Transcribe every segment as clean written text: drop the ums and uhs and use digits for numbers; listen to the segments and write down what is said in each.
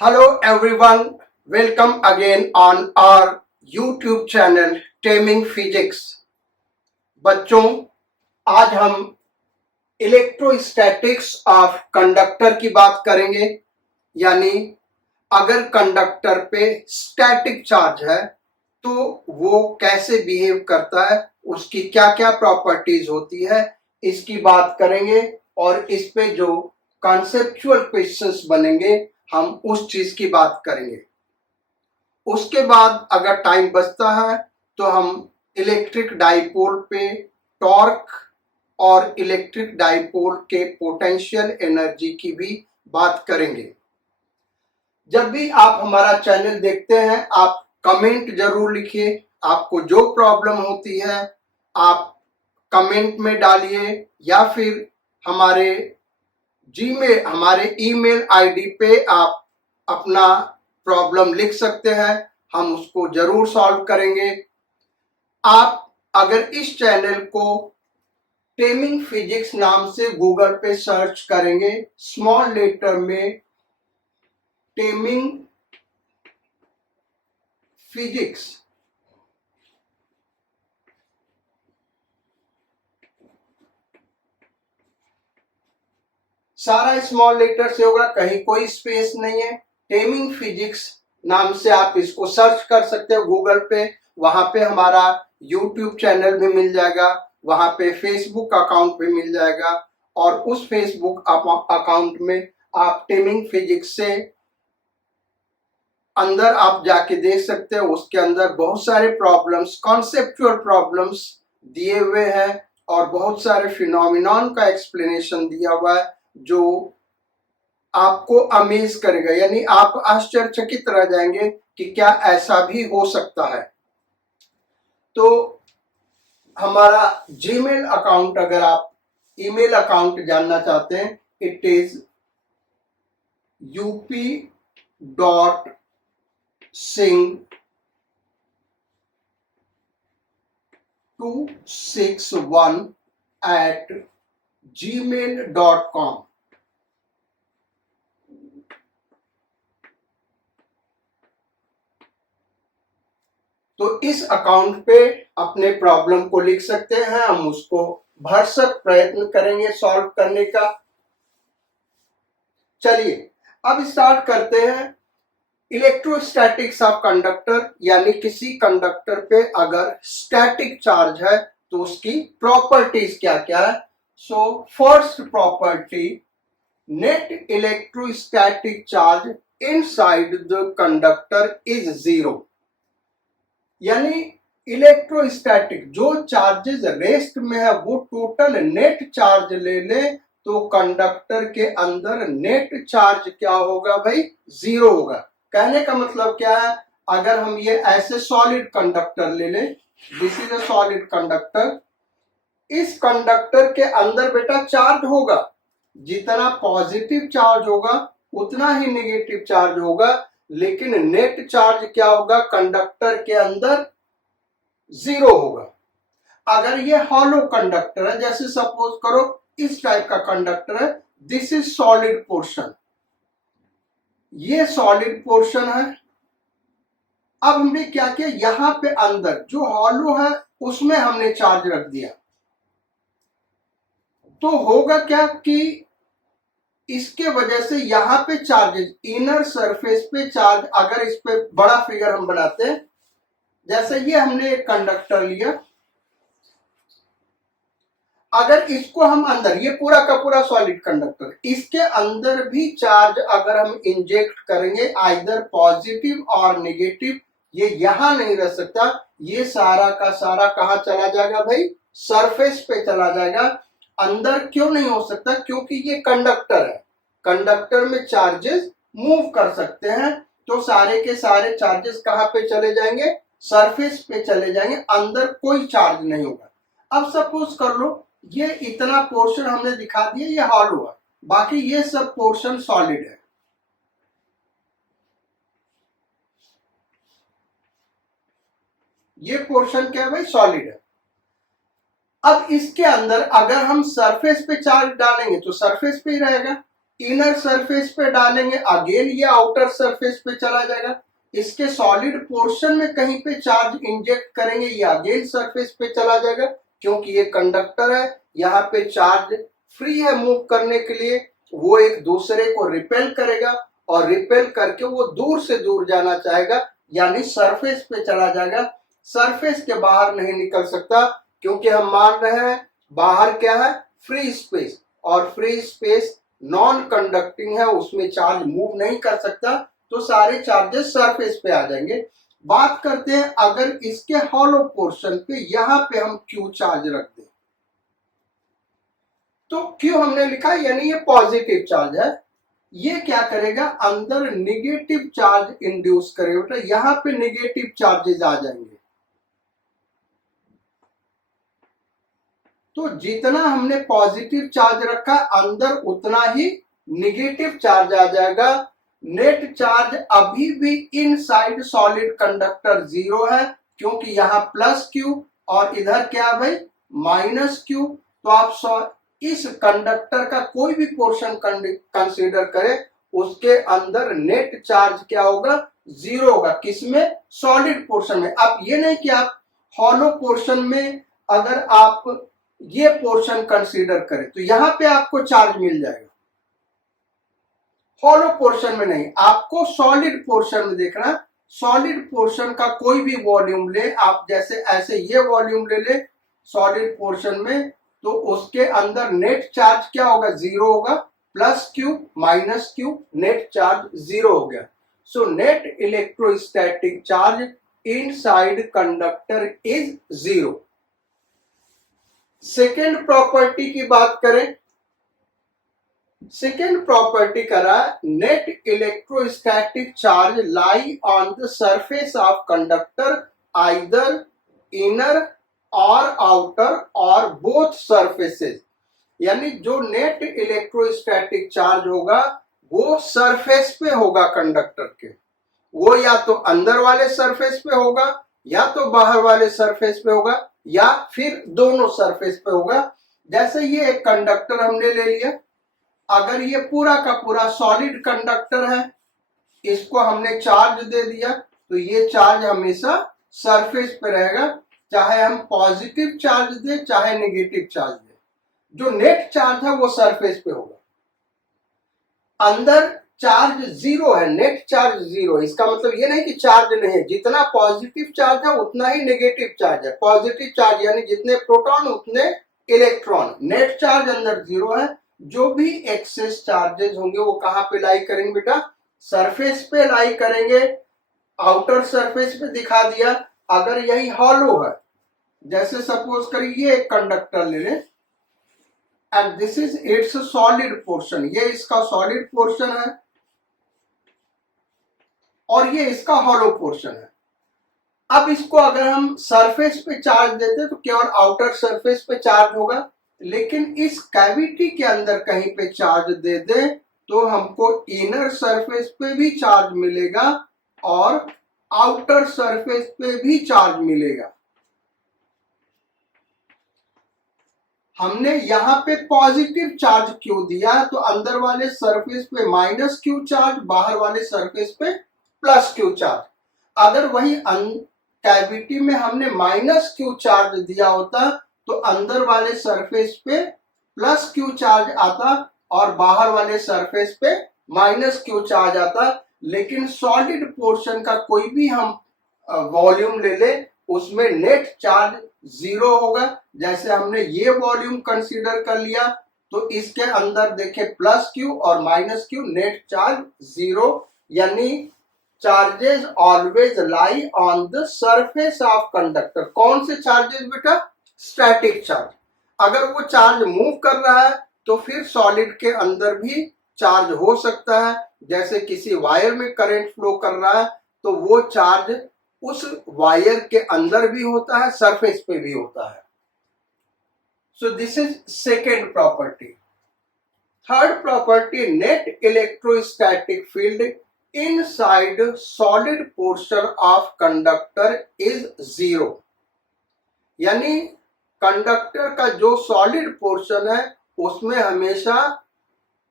Hello everyone, welcome again on our YouTube channel Taming Physics। बच्चों, आज हम electrostatics of conductor की बात करेंगे। यानी अगर कंडक्टर पे स्टैटिक चार्ज है तो वो कैसे बिहेव करता है, उसकी क्या क्या प्रॉपर्टीज होती है, इसकी बात करेंगे। और इस पे जो कॉन्सेप्चुअल क्वेश्चंस बनेंगे हम उस चीज की बात करेंगे। उसके बाद अगर टाइम बचता है तो हम इलेक्ट्रिक डाइपोल पे टॉर्क और इलेक्ट्रिक डाइपोल के पोटेंशियल एनर्जी की भी बात करेंगे। जब भी आप हमारा चैनल देखते हैं आप कमेंट जरूर लिखिए। आपको जो प्रॉब्लम होती है आप कमेंट में डालिए या फिर हमारे ईमेल आईडी पे आप अपना प्रॉब्लम लिख सकते हैं, हम उसको जरूर सॉल्व करेंगे। आप अगर इस चैनल को टेमिंग फिजिक्स नाम से गूगल पे सर्च करेंगे, स्मॉल लेटर में टेमिंग फिजिक्स, सारा स्मॉल लेटर से होगा, कहीं कोई स्पेस नहीं है। टेमिंग फिजिक्स नाम से आप इसको सर्च कर सकते हो गूगल पे। वहां पे हमारा यूट्यूब चैनल भी मिल जाएगा, वहां पे फेसबुक अकाउंट भी मिल जाएगा और उस फेसबुक अकाउंट में आप टेमिंग फिजिक्स से अंदर आप जाके देख सकते हो। उसके अंदर बहुत सारे प्रॉब्लम्स, कॉन्सेप्चुअल प्रॉब्लम्स दिए हुए हैं और बहुत सारे फिनोमिनॉन का एक्सप्लेनेशन दिया हुआ है जो आपको अमेज करेगा। यानी आप आश्चर्यचकित रह जाएंगे कि क्या ऐसा भी हो सकता है। तो हमारा जीमेल अकाउंट, अगर आप ईमेल अकाउंट जानना चाहते हैं, इट इज up.singh261@gmail.com। तो इस अकाउंट पे अपने प्रॉब्लम को लिख सकते हैं, हम उसको भरसक प्रयत्न करेंगे सॉल्व करने का। चलिए अब स्टार्ट करते हैं। इलेक्ट्रोस्टैटिक्स ऑफ कंडक्टर, यानी किसी कंडक्टर पे अगर स्टैटिक चार्ज है तो उसकी प्रॉपर्टीज क्या क्या है। So first property, net electrostatic charge inside the conductor is zero. यानी इलेक्ट्रोस्टैटिक जो चार्जेस रेस्ट में है वो टोटल नेट चार्ज ले ले तो कंडक्टर के अंदर नेट चार्ज क्या होगा भाई, जीरो होगा। कहने का मतलब क्या है, अगर हम ये ऐसे सॉलिड कंडक्टर ले ले, this is a solid conductor, इस कंडक्टर के अंदर बेटा चार्ज होगा, जितना पॉजिटिव चार्ज होगा उतना ही नेगेटिव चार्ज होगा, लेकिन नेट चार्ज क्या होगा कंडक्टर के अंदर, जीरो होगा। अगर ये हॉलो कंडक्टर है, जैसे सपोज करो इस टाइप का कंडक्टर है, दिस इज सॉलिड पोर्शन, ये सॉलिड पोर्शन है। अब हमने क्या किया, यहां पे अंदर जो हॉलो है उसमें हमने चार्ज रख दिया, तो होगा क्या कि इसके वजह से यहां पे चार्जेस, इनर सरफेस पे चार्ज, अगर इस पे बड़ा फिगर हम बनाते हैं, जैसे ये हमने एक कंडक्टर लिया, अगर इसको हम अंदर, ये पूरा का पूरा सॉलिड कंडक्टर, इसके अंदर भी चार्ज अगर हम इंजेक्ट करेंगे आइदर पॉजिटिव और नेगेटिव, ये यहां नहीं रह सकता, ये सारा का सारा कहां चला जाएगा भाई, सरफेस पे चला जाएगा। अंदर क्यों नहीं हो सकता, क्योंकि ये कंडक्टर है, कंडक्टर में चार्जेस मूव कर सकते हैं, तो सारे के सारे चार्जेस कहां पे चले जाएंगे, सरफेस पे चले जाएंगे, अंदर कोई चार्ज नहीं होगा। अब सपोज कर लो ये इतना पोर्शन हमने दिखा दिया, ये हॉलो है, बाकी ये सब पोर्शन सॉलिड है। ये पोर्शन क्या है भाई, सॉलिड है। अब इसके अंदर अगर हम सरफेस पे चार्ज डालेंगे तो सरफेस पे ही रहेगा, इनर सरफेस पे डालेंगे, अगेन ये आउटर सरफेस पे चला जाएगा। इसके सॉलिड पोर्शन में कहीं पे चार्ज इंजेक्ट करेंगे, ये अगेन सरफेस पे चला जाएगा, क्योंकि ये कंडक्टर है, यहाँ पे चार्ज फ्री है मूव करने के लिए, वो एक दूसरे को रिपेल करेगा और रिपेल करके वो दूर से दूर जाना चाहेगा, यानी सरफेस पे चला जाएगा, सरफेस के बाहर नहीं निकल सकता, क्योंकि हम मान रहे हैं बाहर क्या है, फ्री स्पेस, और फ्री स्पेस नॉन कंडक्टिंग है, उसमें चार्ज मूव नहीं कर सकता, तो सारे चार्जेस सरफेस पे आ जाएंगे। बात करते हैं अगर इसके हॉलो पोर्शन पे यहां पे हम क्यू चार्ज रख दें, तो क्यू हमने लिखा यानी ये पॉजिटिव चार्ज है, ये क्या करेगा, अंदर निगेटिव चार्ज इंड्यूस करेगा, बेटा यहां पे निगेटिव चार्जेस आ जाएंगे। तो जितना हमने पॉजिटिव चार्ज रखा अंदर उतना ही निगेटिव चार्ज आ जाएगा। नेट चार्ज अभी भी इनसाइड सॉलिड कंडक्टर 0 है, क्योंकि यहाँ प्लस क्यू और इधर क्या भाई माइनस क्यू। तो आप इस कंडक्टर का कोई भी पोर्शन कंसीडर करें, उसके अंदर नेट चार्ज क्या होगा, 0 होगा। किसमें, सॉलिड पोर्शन में। अब ये नहीं कि आप हॉलो पोर्शन में अगर आप ये पोर्शन कंसीडर करें तो यहां पे आपको चार्ज मिल जाएगा, हॉलो पोर्शन में नहीं, आपको सॉलिड पोर्शन में देखना। सॉलिड पोर्शन का कोई भी वॉल्यूम ले आप, जैसे ऐसे ये वॉल्यूम ले ले सॉलिड पोर्शन में, तो उसके अंदर नेट चार्ज क्या होगा, 0 होगा, plus Q minus Q, net charge 0 हो गया। So net electrostatic charge inside conductor is 0। Second property की बात करें, सेकेंड प्रॉपर्टी करा, net electrostatic charge lie on the surface of conductor either inner और आउटर और बोथ सरफेसेस। यानी जो नेट इलेक्ट्रोस्टैटिक चार्ज होगा वो सरफेस पे होगा कंडक्टर के, वो या तो अंदर वाले सरफेस पे होगा या तो बाहर वाले सरफेस पे होगा या फिर दोनों सरफेस पे होगा। जैसे ये एक कंडक्टर हमने ले लिया, अगर ये पूरा का पूरा सॉलिड कंडक्टर है, इसको हमने चार्ज दे दिया, तो ये चार्ज हमेशा सरफेस पे रहेगा, चाहे हम पॉजिटिव चार्ज दे चाहे नेगेटिव चार्ज दे, जो नेट चार्ज है वो सरफेस पे होगा। अंदर चार्ज 0 है, नेट चार्ज 0 है, इसका मतलब ये नहीं कि चार्ज नहीं है, जितना पॉजिटिव चार्ज है उतना ही नेगेटिव चार्ज है। पॉजिटिव चार्ज यानी जितने प्रोटॉन उतने इलेक्ट्रॉन, नेट चार्ज अंदर 0 है। जो भी एक्सेस चार्जेस होंगे वो कहां पे लाई करेंगे बेटा, सरफेस पे लाई करेंगे। आउटर सरफेस पे दिखा दिया। अगर यही हॉलो है, जैसे सपोज करिए एक कंडक्टर ले लें and this is it's solid portion, ये इसका सॉलिड पोर्शन है और ये इसका हॉलो पोर्शन है। अब इसको अगर हम सरफेस पे चार्ज देते तो केवल आउटर सरफेस पे चार्ज होगा, लेकिन इस कैविटी के अंदर कहीं पे चार्ज दे दे तो हमको इनर सरफेस पे भी चार्ज मिलेगा और आउटर सरफेस पे भी चार्ज मिलेगा। हमने यहाँ पे पॉजिटिव चार्ज क्यू दिया, तो अंदर वाले सरफेस पे माइनस क्यू चार्ज, बाहर वाले सरफेस पे प्लस क्यू चार्ज। अगर वही कैविटी में हमने माइनस क्यू चार्ज दिया होता तो अंदर वाले सरफेस पे प्लस क्यू चार्ज आता और बाहर वाले सरफेस पे माइनस क्यू चार्ज आता। लेकिन सॉलिड पोर्शन का कोई भी हम वॉल्यूम ले ले, उसमें नेट चार्ज 0 होगा। जैसे हमने ये वॉल्यूम कंसीडर कर लिया, तो इसके अंदर देखे प्लस क्यू और माइनस क्यू, नेट चार्ज 0, यानी charges always lie on the surface of conductor. कौन से चार्जेस बेटा, स्टैटिक चार्ज। अगर वो चार्ज मूव कर रहा है तो फिर सॉलिड के अंदर भी चार्ज हो सकता है। जैसे किसी वायर में करंट फ्लो कर रहा है तो वो चार्ज उस वायर के अंदर भी होता है, सरफेस पे भी होता है। So this is second property. Third property, net electrostatic field inside solid portion of conductor is 0। यानी कंडक्टर का जो सॉलिड पोर्शन है उसमें हमेशा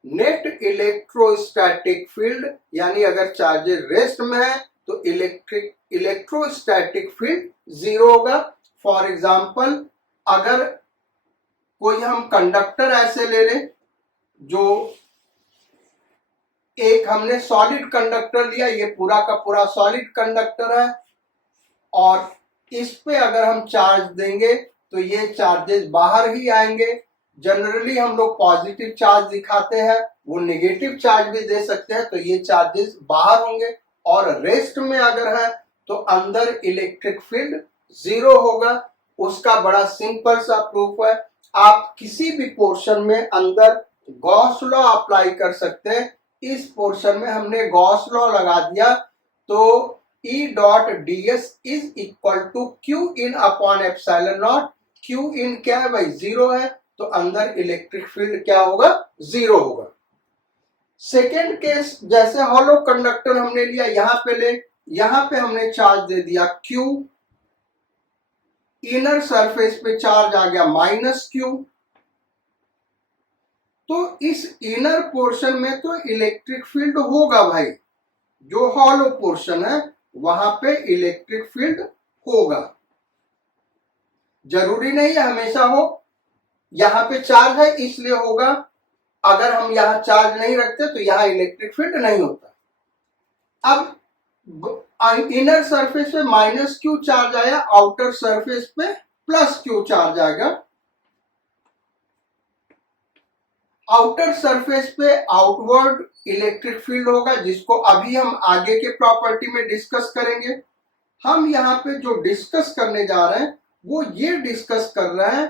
नेट इलेक्ट्रोस्टैटिक फील्ड, यानी अगर चार्जेस रेस्ट में है तो इलेक्ट्रोस्टैटिक फील्ड जीरो होगा। फॉर एग्जाम्पल, अगर कोई हम कंडक्टर ऐसे ले लें, जो एक हमने सॉलिड कंडक्टर लिया, ये पूरा का पूरा सॉलिड कंडक्टर है, और इस पे अगर हम चार्ज देंगे तो ये चार्जेस बाहर ही आएंगे। जनरली हम लोग पॉजिटिव चार्ज दिखाते हैं, वो नेगेटिव चार्ज भी दे सकते हैं, तो ये चार्जेस बाहर होंगे। और रेस्ट में अगर है तो अंदर इलेक्ट्रिक फील्ड जीरो होगा। उसका बड़ा सिंपल सा प्रूफ है, आप किसी भी पोर्शन में अंदर गॉस लॉ अप्लाई कर सकते हैं। इस पोर्शन में हमने गॉस लॉ लगा दिया, तो E dot ds is equal to Q in upon epsilon naught. Q in क्या है भाई, जीरो है, तो अंदर इलेक्ट्रिक फील्ड क्या होगा, जीरो होगा। सेकेंड केस, जैसे हॉलो कंडक्टर हमने लिया, यहां पे हमने चार्ज दे दिया Q, इनर सरफेस पे चार्ज आ गया माइनस Q, तो इस इनर पोर्शन में तो इलेक्ट्रिक फील्ड होगा भाई, जो हॉलो पोर्शन है वहां पे इलेक्ट्रिक फील्ड होगा। जरूरी नहीं है हमेशा हो, यहां पे चार्ज है इसलिए होगा, अगर हम यहां चार्ज नहीं रखते तो यहां इलेक्ट्रिक फील्ड नहीं होता। अब इनर सरफेस पे माइनस क्यू चार्ज आया, आउटर सरफेस पे प्लस क्यू चार्ज आएगा। आउटर सरफेस पे आउटवर्ड इलेक्ट्रिक फील्ड होगा, जिसको अभी हम आगे के प्रॉपर्टी में डिस्कस करेंगे। हम यहाँ पे जो डिस्कस करने जा रहे हैं वो ये डिस्कस कर रहे हैं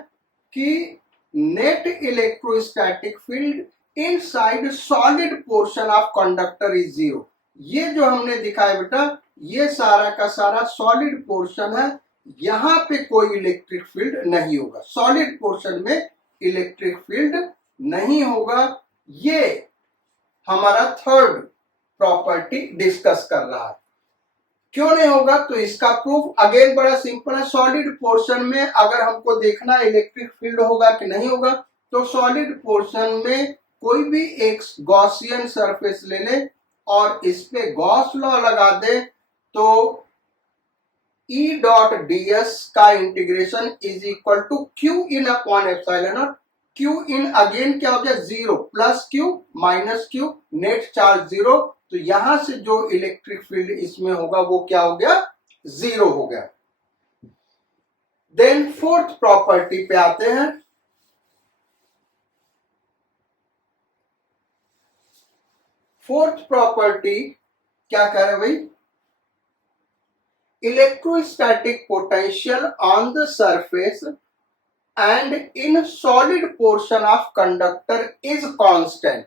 कि net electrostatic field inside solid portion of conductor is zero. ये जो हमने दिखाया बेटा, ये सारा का सारा सॉलिड पोर्शन है, यहाँ पे कोई इलेक्ट्रिक फील्ड नहीं होगा, सॉलिड पोर्शन में इलेक्ट्रिक फील्ड नहीं होगा। ये हमारा थर्ड प्रॉपर्टी डिस्कस कर रहा है। क्यों नहीं होगा, तो इसका प्रूफ अगेन बड़ा सिंपल है। सॉलिड पोर्शन में अगर हमको देखना इलेक्ट्रिक फील्ड होगा कि नहीं होगा, तो सॉलिड पोर्शन में कोई भी एक गॉसियन सरफेस ले ले और इस पे गॉस लॉ लगा दे, तो E डॉट ds का integration is equal to Q in upon epsilon naught. Q in again क्या हो गया, zero, plus Q minus Q, net charge zero, तो यहां से जो इलेक्ट्रिक फील्ड इसमें होगा वो क्या हो गया, जीरो हो गया। देन फोर्थ प्रॉपर्टी पे आते हैं। फोर्थ प्रॉपर्टी क्या कह रहे भाई, electrostatic potential on the surface and in solid portion of conductor is constant.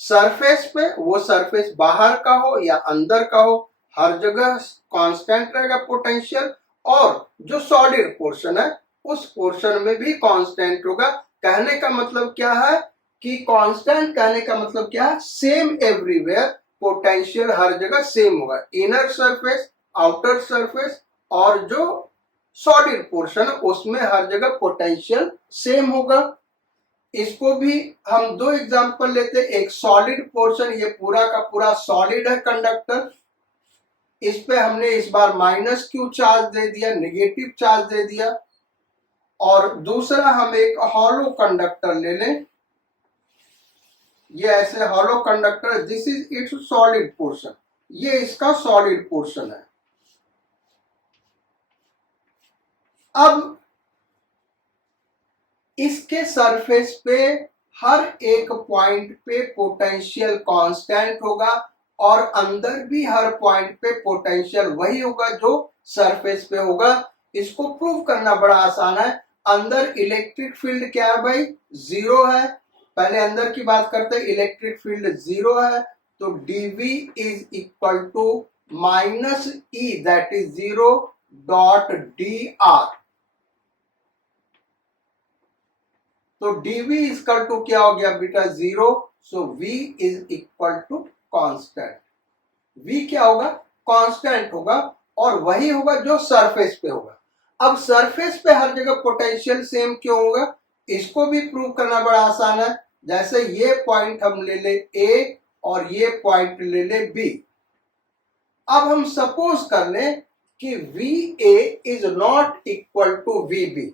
Surface पे, वो सरफेस बाहर का हो या अंदर का हो, हर जगह कांस्टेंट रहेगा पोटेंशियल, और जो सॉलिड पोर्शन है उस पोर्शन में भी कांस्टेंट होगा। कहने का मतलब क्या है कि कांस्टेंट कहने का मतलब क्या है, सेम एवरीवेयर, पोटेंशियल हर जगह सेम होगा। इनर सरफेस, आउटर सरफेस और जो सॉलिड पोर्शन है उसमें हर जगह पोटेंशियल सेम होगा। इसको भी हम दो एग्जांपल लेते हैं। एक सॉलिड पोर्शन, ये पूरा का पूरा सॉलिड है कंडक्टर, इस पे हमने इस बार माइनस क्यू चार्ज दे दिया, नेगेटिव चार्ज दे दिया। और दूसरा हम एक हॉलो कंडक्टर ले लें, ये ऐसे hollow conductor, this is it's solid portion, ये इसका सॉलिड पोर्शन है। अब इसके सरफेस पे हर एक पॉइंट पे पोटेंशियल कांस्टेंट होगा और अंदर भी हर पॉइंट पे पोटेंशियल वही होगा जो सरफेस पे होगा। इसको प्रूव करना बड़ा आसान है। अंदर इलेक्ट्रिक फील्ड क्या है भाई, जीरो है। पहले अंदर की बात करते हैं, इलेक्ट्रिक फील्ड जीरो है, तो dv is equal to minus E, that is zero dot dr। तो dv इक्वल टू क्या हो गया बेटा, zero, so v is equal to constant. v क्या होगा, कांस्टेंट होगा, और वही होगा जो सरफेस पे होगा। अब सरफेस पे हर जगह पोटेंशियल सेम क्यों होगा, इसको भी प्रूव करना बड़ा आसान है। जैसे ये पॉइंट हम ले ले ए और ये पॉइंट ले ले बी। अब हम सपोज कर लें कि VA is not equal to VB।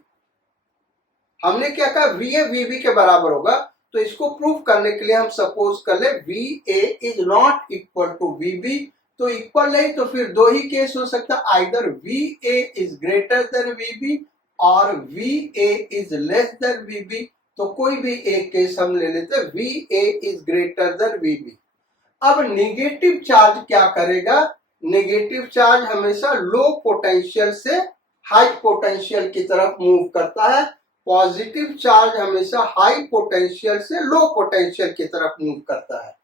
हमने क्या कहा, VA VB के बराबर होगा, तो इसको प्रूव करने के लिए हम सपोज कर ले VA is not equal to VB। तो इक्वल नहीं तो फिर दो ही केस हो सकता, either VA is greater than VB और VA is less than VB। तो कोई भी एक केस हम ले लेते हैं, VA is greater than VB। अब नेगेटिव चार्ज क्या करेगा, नेगेटिव चार्ज हमेशा लो पोटेंशियल से हाई पोटेंशियल की तरफ मूव करता है, पॉजिटिव चार्ज हमेशा हाई पोटेंशियल से लो पोटेंशियल की तरफ मूव करता है।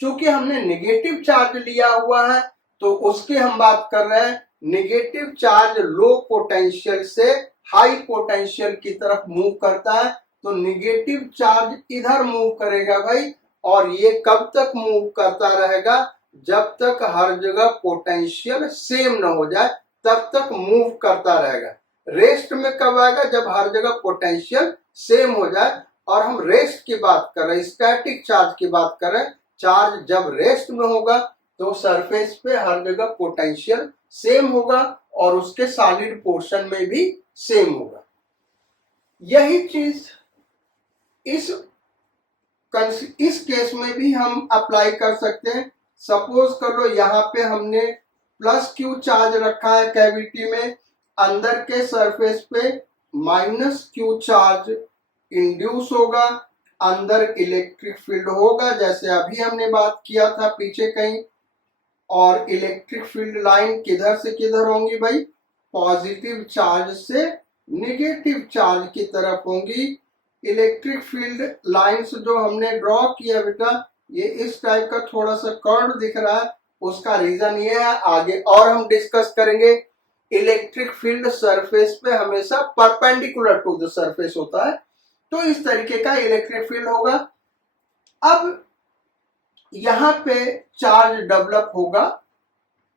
चूंकि हमने नेगेटिव चार्ज लिया हुआ है तो उसकी हम बात कर रहे हैं, नेगेटिव चार्ज लो पोटेंशियल से हाई पोटेंशियल की तरफ मूव करता है, तो नेगेटिव चार्ज इधर मूव करेगा भाई, और ये कब तक मूव करता रहेगा, जब तक हर जगह पोटेंशियल सेम न हो जाए तब तक मूव करता रहेगा। रेस्ट में कब आएगा, जब हर जगह पोटेंशियल सेम हो जाए। और हम रेस्ट की बात कर रहे हैं, स्टैटिक चार्ज की बात कर रहे हैं। चार्ज जब रेस्ट में होगा तो सरफेस पे हर जगह पोटेंशियल सेम होगा और उसके सॉलिड पोर्शन में भी सेम होगा। यही चीज इस केस में भी हम अप्लाई कर सकते हैं। सपोज कर लो यहाँ पे हमने प्लस क्यू चार्ज रखा है कैविटी में, अंदर के सरफेस पे माइनस क्यू चार्ज इंड्यूस होगा, अंदर इलेक्ट्रिक फील्ड होगा जैसे अभी हमने बात किया था पीछे कहीं। और इलेक्ट्रिक फील्ड लाइन किधर से किधर होंगी भाई, पॉजिटिव चार्ज से नेगेटिव चार्ज की तरफ होंगी। इलेक्ट्रिक फील्ड लाइंस जो हमने ड्रॉ किया बेटा, ये इस टाइप का थोड़ा सा कर्व दिख रहा है, उसका रीजन ये है, आगे और हम डिस्कस करेंगे। इलेक्ट्रिक फील्ड सरफेस पे हमेशा परपेंडिकुलर टू द सरफेस होता है, तो इस तरीके का इलेक्ट्रिक फील्ड होगा। अब यहां पे चार्ज डेवलप होगा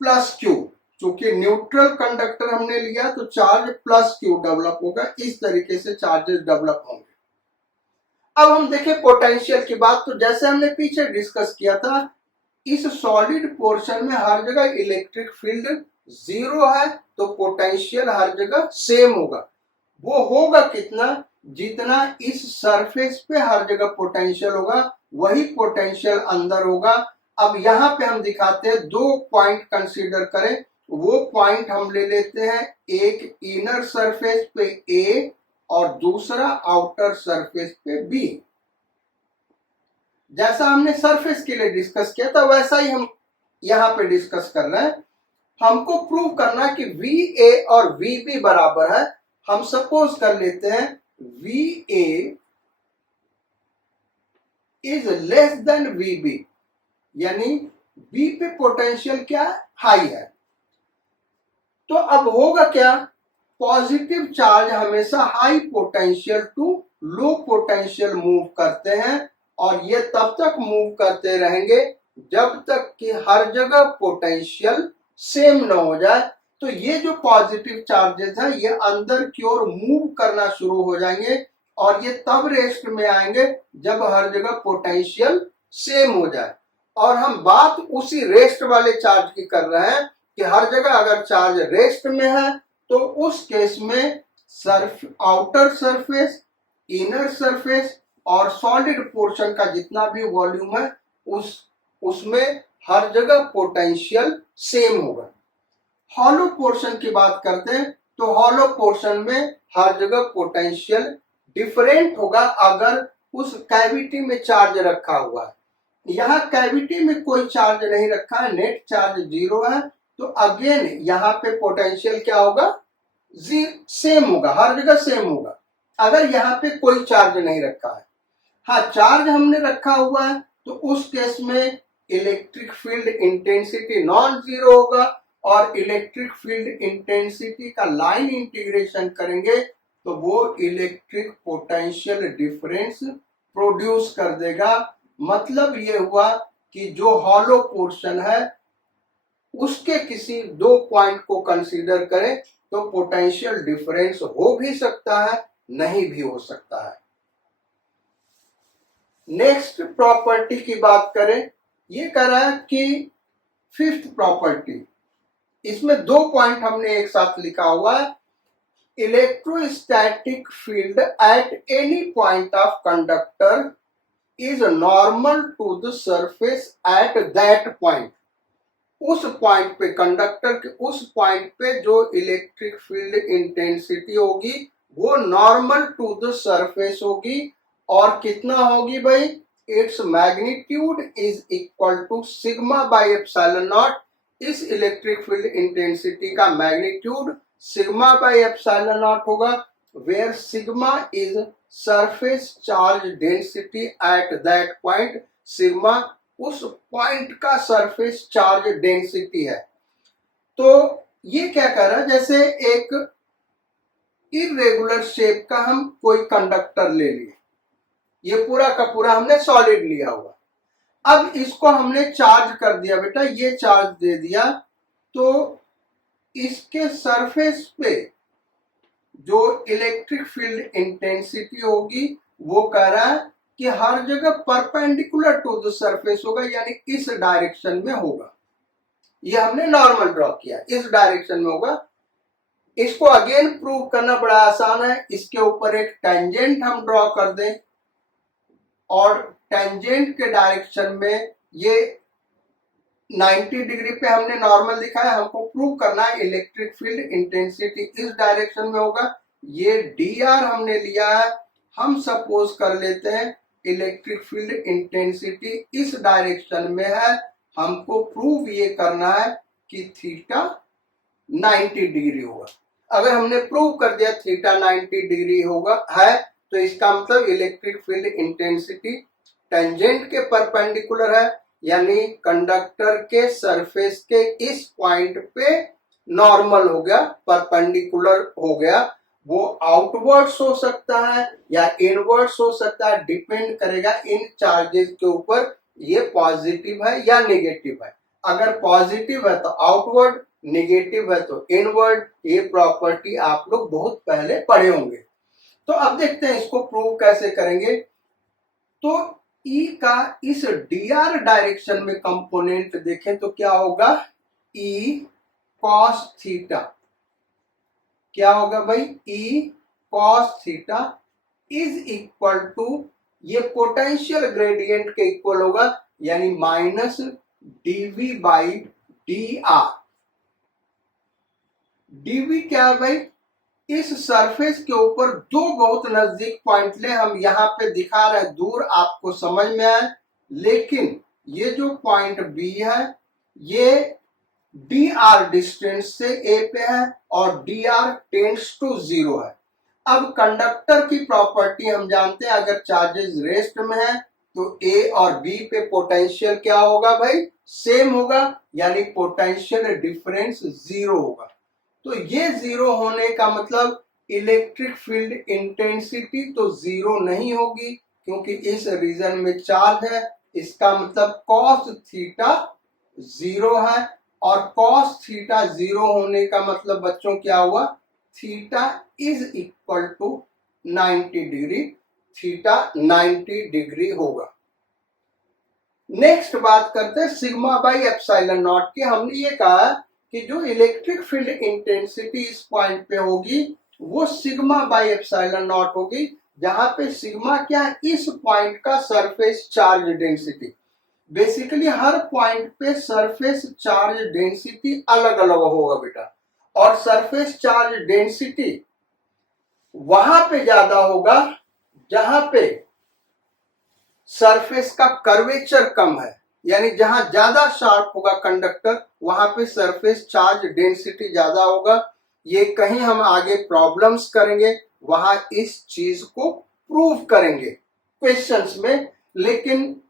प्लस क्यू, चूंकि न्यूट्रल कंडक्टर हमने लिया तो चार्ज प्लस क्यू डेवलप होगा, इस तरीके से चार्जेस डेवलप होंगे। अब हम देखें पोटेंशियल की बात, तो जैसे हमने पीछे डिस्कस किया था, इस सॉलिड पोर्शन में हर जगह इलेक्ट्रिक फील्ड जीरो है तो पोटेंशियल हर जगह सेम होगा। वो होगा कितना, जितना इस सरफेस पे हर जगह पोटेंशियल होगा वही पोटेंशियल अंदर होगा। अब यहाँ पे हम दिखाते हैं, दो पॉइंट कंसीडर करें, वो पॉइंट हम ले लेते हैं, एक इनर सरफेस पे ए और दूसरा आउटर सरफेस पे बी। जैसा हमने सरफेस के लिए डिस्कस किया था वैसा ही हम यहाँ पे डिस्कस कर रहे हैं। हमको प्रूव करना है कि VA और VB बराबर है। हम सपोज कर लेते हैं VA is less than VB, यानी B पे पोटेंशियल क्या है, हाई है। तो अब होगा क्या, पॉजिटिव चार्ज हमेशा high potential to low potential move करते हैं, और ये तब तक मूव करते रहेंगे जब तक कि हर जगह पोटेंशियल सेम न हो जाए। तो ये जो पॉजिटिव चार्जेस है ये अंदर की ओर मूव करना शुरू हो जाएंगे, और ये तब रेस्ट में आएंगे जब हर जगह पोटेंशियल सेम हो जाए। और हम बात उसी रेस्ट वाले चार्ज की कर रहे हैं कि हर जगह अगर चार्ज रेस्ट में है तो उस केस में आउटर सरफेस, इनर सरफेस और सॉलिड पोर्शन का जितना भी वॉल्यूम है उसमें हर जगह पोटेंशियल सेम होगा। हॉलो पोर्शन की बात करते हैं तो हॉलो पोर्शन में हर जगह पोटेंशियल डिफरेंट होगा अगर उस कैविटी में चार्ज रखा हुआ है। यहाँ कैविटी में कोई चार्ज नहीं रखा है, नेट चार्ज जीरो है, तो अगेन यहाँ पे पोटेंशियल क्या होगा, सेम होगा, हर जगह सेम होगा अगर यहाँ पे कोई चार्ज नहीं रखा है। हाँ, चार्ज हमने रखा हुआ है तो उस केस में electric field intensity non zero होगा, और इलेक्ट्रिक फील्ड इंटेंसिटी का लाइन इंटीग्रेशन करेंगे तो वो इलेक्ट्रिक पोटेंशियल डिफरेंस प्रोड्यूस कर देगा। मतलब ये हुआ कि जो हॉलो पोर्शन है उसके किसी दो पॉइंट को कंसीडर करें तो पोटेंशियल डिफरेंस हो भी सकता है, नहीं भी हो सकता है। नेक्स्ट प्रॉपर्टी की बात करें, ये कह रहा है कि फिफ्थ प्रॉपर्टी, इसमें 2 पॉइंट हमने एक साथ लिखा हुआ है। Electrostatic field at any point of conductor is normal to the surface at that point. उस पॉइंट पे, कंडक्टर के उस पॉइंट पे जो इलेक्ट्रिक फील्ड इंटेंसिटी होगी वो नॉर्मल टू द सरफेस होगी। और कितना होगी भाई? It's magnitude is equal to sigma by epsilon naught. इस इलेक्ट्रिक फील्ड इंटेंसिटी का magnitude sigma by epsilon naught होगा, where sigma is surface charge density at that point. Sigma उस point का सरफेस चार्ज डेंसिटी है। तो ये क्या कर रहा है, जैसे एक इरेगुलर शेप का हम कोई कंडक्टर ले लिए, ये पूरा का पूरा हमने सॉलिड लिया हुआ, अब इसको हमने चार्ज कर दिया बेटा, ये चार्ज दे दिया, तो इसके सरफेस पे जो इलेक्ट्रिक फील्ड इंटेंसिटी होगी वो कह रहा है कि हर जगह परपेंडिकुलर टू द सरफेस होगा, यानी इस डायरेक्शन में होगा। ये हमने नॉर्मल ड्रॉ किया, इस डायरेक्शन में होगा। इसको अगेन प्रूव करना बड़ा आसान है। इसके ऊपर एक टेंजेंट हम ड्रॉ कर दें और टेंजेंट के डायरेक्शन में ये 90 डिग्री पे हमने नॉर्मल दिखाया, हमको प्रूव करना है इलेक्ट्रिक फील्ड इंटेंसिटी इस डायरेक्शन में होगा। ये dr हमने लिया है, हम सपोज कर लेते हैं इलेक्ट्रिक फील्ड इंटेंसिटी इस डायरेक्शन में है, हमको प्रूव ये करना है कि थीटा 90 डिग्री होगा। अगर हमने प्रूव कर दिया थीटा 90 डिग्री होगा है, तो इसका मतलब इलेक्ट्रिक फील्ड इंटेंसिटी टेंजेंट के परपेंडिकुलर है, यानी कंडक्टर के सरफेस के इस पॉइंट पे नॉर्मल हो गया, परपेंडिकुलर हो गया। वो आउटवर्ड्स हो सकता है या इनवर्ड्स हो सकता है, डिपेंड करेगा इन चार्जेस के ऊपर, ये पॉजिटिव है या नेगेटिव है। अगर पॉजिटिव है तो आउटवर्ड, नेगेटिव है तो इनवर्ड। ये प्रॉपर्टी आप लोग बहुत पहले पढ़े होंगे। तो अब देखते हैं इसको प्रूव कैसे करेंगे। तो E का इस dr डायरेक्शन में कंपोनेंट देखें तो क्या होगा? E cos थीटा, क्या होगा भाई? E cos theta is equal to, ये पोटेंशियल ग्रेडियंट के इक्वल होगा, यानी minus dv by dr। dv क्या है भाई? इस सरफेस के ऊपर दो बहुत नजदीक पॉइंट ले, हम यहाँ पे दिखा रहे हैं दूर, आपको समझ में आए, लेकिन ये जो पॉइंट B है ये dr डिस्टेंस से A पे है और dr टेंड्स टू 0 है। अब कंडक्टर की प्रॉपर्टी हम जानते हैं, अगर चार्जेस रेस्ट में है तो A और B पे पोटेंशियल क्या होगा भाई? सेम होगा, यानी पोटेंशियल डिफरेंस 0 होगा। तो ये 0 होने का मतलब इलेक्ट्रिक फील्ड इंटेंसिटी तो 0 नहीं होगी, क्योंकि इस रीजन में चार्ज है। इसका मतलब cos थीटा 0 है, और cos थीटा 0 होने का मतलब बच्चों क्या हुआ? Theta is equal to 90 degree, theta 90 degree होगा। नेक्स्ट बात करते हैं सिग्मा बाई एप्सिलॉन नॉट की। हमने ये कहा कि जो इलेक्ट्रिक फील्ड इंटेंसिटी इस पॉइंट पे होगी वो सिग्मा बाई एप्सिलॉन नॉट होगी, जहां पे सिग्मा क्या है? इस पॉइंट का सरफेस चार्ज डेंसिटी। बेसिकली हर पॉइंट पे सरफेस चार्ज डेंसिटी अलग अलग होगा बेटा, और सरफेस चार्ज डेंसिटी वहां पे ज्यादा होगा जहां पे सरफेस का कर्वेचर कम है, यानी जहां ज्यादा शार्प होगा कंडक्टर वहां पे सरफेस चार्ज डेंसिटी ज्यादा होगा। ये कहीं हम आगे प्रॉब्लम्स करेंगे, वहां इस चीज को प्रूव करेंगे क्वेश्चंस में। लेकिन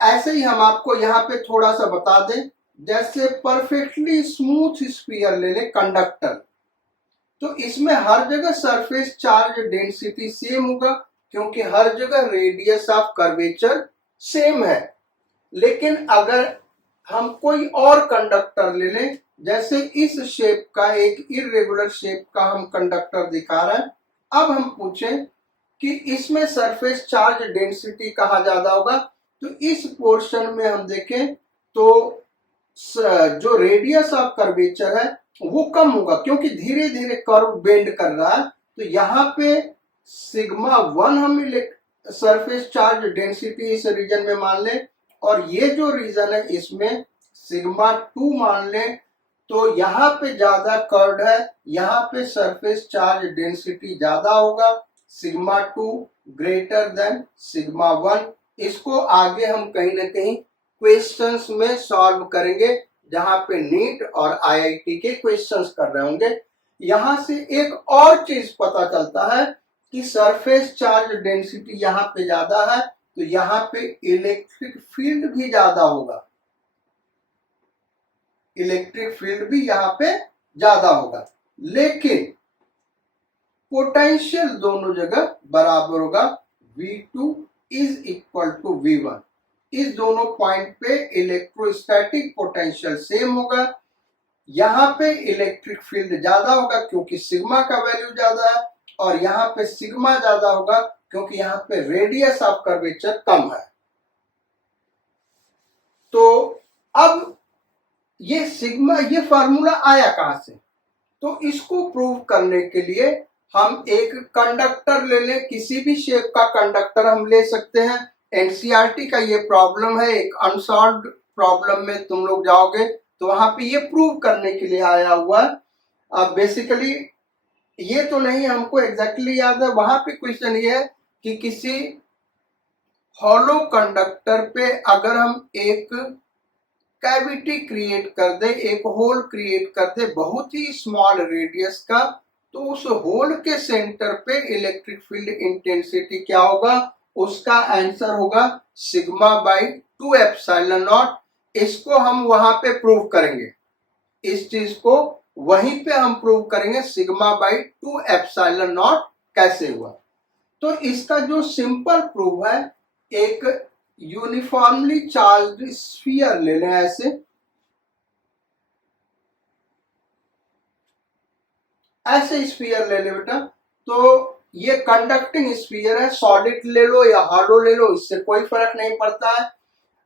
ऐसे ही हम आपको यहाँ पे थोड़ा सा बता दें, जैसे परफेक्टली स्मूथ स्फीयर ले ले कंडक्टर, तो इसमें हर जगह सरफेस चार्ज डेंसिटी सेम होगा, क्योंकि हर जगह रेडियस ऑफ कर्वेचर सेम है। लेकिन अगर हम कोई और कंडक्टर ले लें, जैसे इस शेप का एक इरेगुलर शेप का हम कंडक्टर दिखा रहे हैं, अब हम पूछें कि इसमें सरफेस चार्ज डेंसिटी कहाँ ज्यादा होगा, तो इस पोर्शन में हम देखें तो जो रेडियस ऑफ कर्वेचर है वो कम होगा, क्योंकि धीरे धीरे कर्व बेंड कर रहा है। तो यहाँ पे सिग्मा 1 हम सरफेस चार्ज डेंसिटी इस रीजन में मान लें, और ये जो रीजन है इसमें सिग्मा 2 मान लें। तो यहाँ पे ज्यादा कर्व है, यहाँ पे सरफेस चार्ज डेंसिटी ज्यादा होगा, सिग्मा 2 ग्रेटर देन सिग्मा 1। इसको आगे हम कहीं ना कहीं क्वेश्चंस में सॉल्व करेंगे, जहां पे नीट और आईआईटी के क्वेश्चंस कर रहे होंगे। यहां से एक और चीज पता चलता है कि सरफेस चार्ज डेंसिटी यहाँ पे ज्यादा है, तो यहाँ पे इलेक्ट्रिक फील्ड भी ज्यादा होगा, इलेक्ट्रिक फील्ड भी यहाँ पे ज्यादा होगा, लेकिन पोटेंशियल दोनों जगह बराबर होगा। V2 is equal to V1। इस दोनों पॉइंट पे इलेक्ट्रोस्टैटिक पोटेंशियल सेम होगा। यहाँ पे इलेक्ट्रिक फील्ड ज्यादा होगा क्योंकि सिग्मा का वैल्यू ज्यादा है, और यहाँ पे सिग्मा ज्यादा होगा क्योंकि यहाँ पे रेडियस ऑफ कर्वेचर कम है। तो अब ये सिग्मा, ये फॉर्मूला आया कहां से, तो इसको प्रूव करने के लिए हम एक कंडक्टर ले लें, किसी भी शेप का कंडक्टर हम ले सकते हैं। एनसीईआरटी का ये प्रॉब्लम है, एक अनसॉल्व्ड प्रॉब्लम में तुम लोग जाओगे तो वहां पे ये प्रूव करने के लिए आया हुआ है। अब बेसिकली ये तो नहीं हमको एग्जैक्टली याद है, वहां पे क्वेश्चन ये है कि किसी हॉलो कंडक्टर पे अगर हम एक कैविटी क्रिएट कर दे, एक होल क्रिएट कर दे बहुत ही स्मॉल रेडियस का, तो उस होल के सेंटर पे इलेक्ट्रिक फील्ड इंटेंसिटी क्या होगा, उसका आंसर होगा सिग्मा बाई 2 एप्सिलॉन नॉट। इसको हम वहां पे प्रूव करेंगे, इस चीज को वहीं पे हम प्रूव करेंगे, सिग्मा बाई 2 एप्सिलॉन नॉट कैसे हुआ। तो इसका जो सिंपल प्रूफ है, एक यूनिफॉर्मली चार्ज्ड स्फीयर ले लें, ऐसे स्फीयर ले ले बेटा। तो ये कंडक्टिंग स्फीयर है, सॉलिड ले लो या हॉलो ले लो, इससे कोई फर्क नहीं पड़ता है।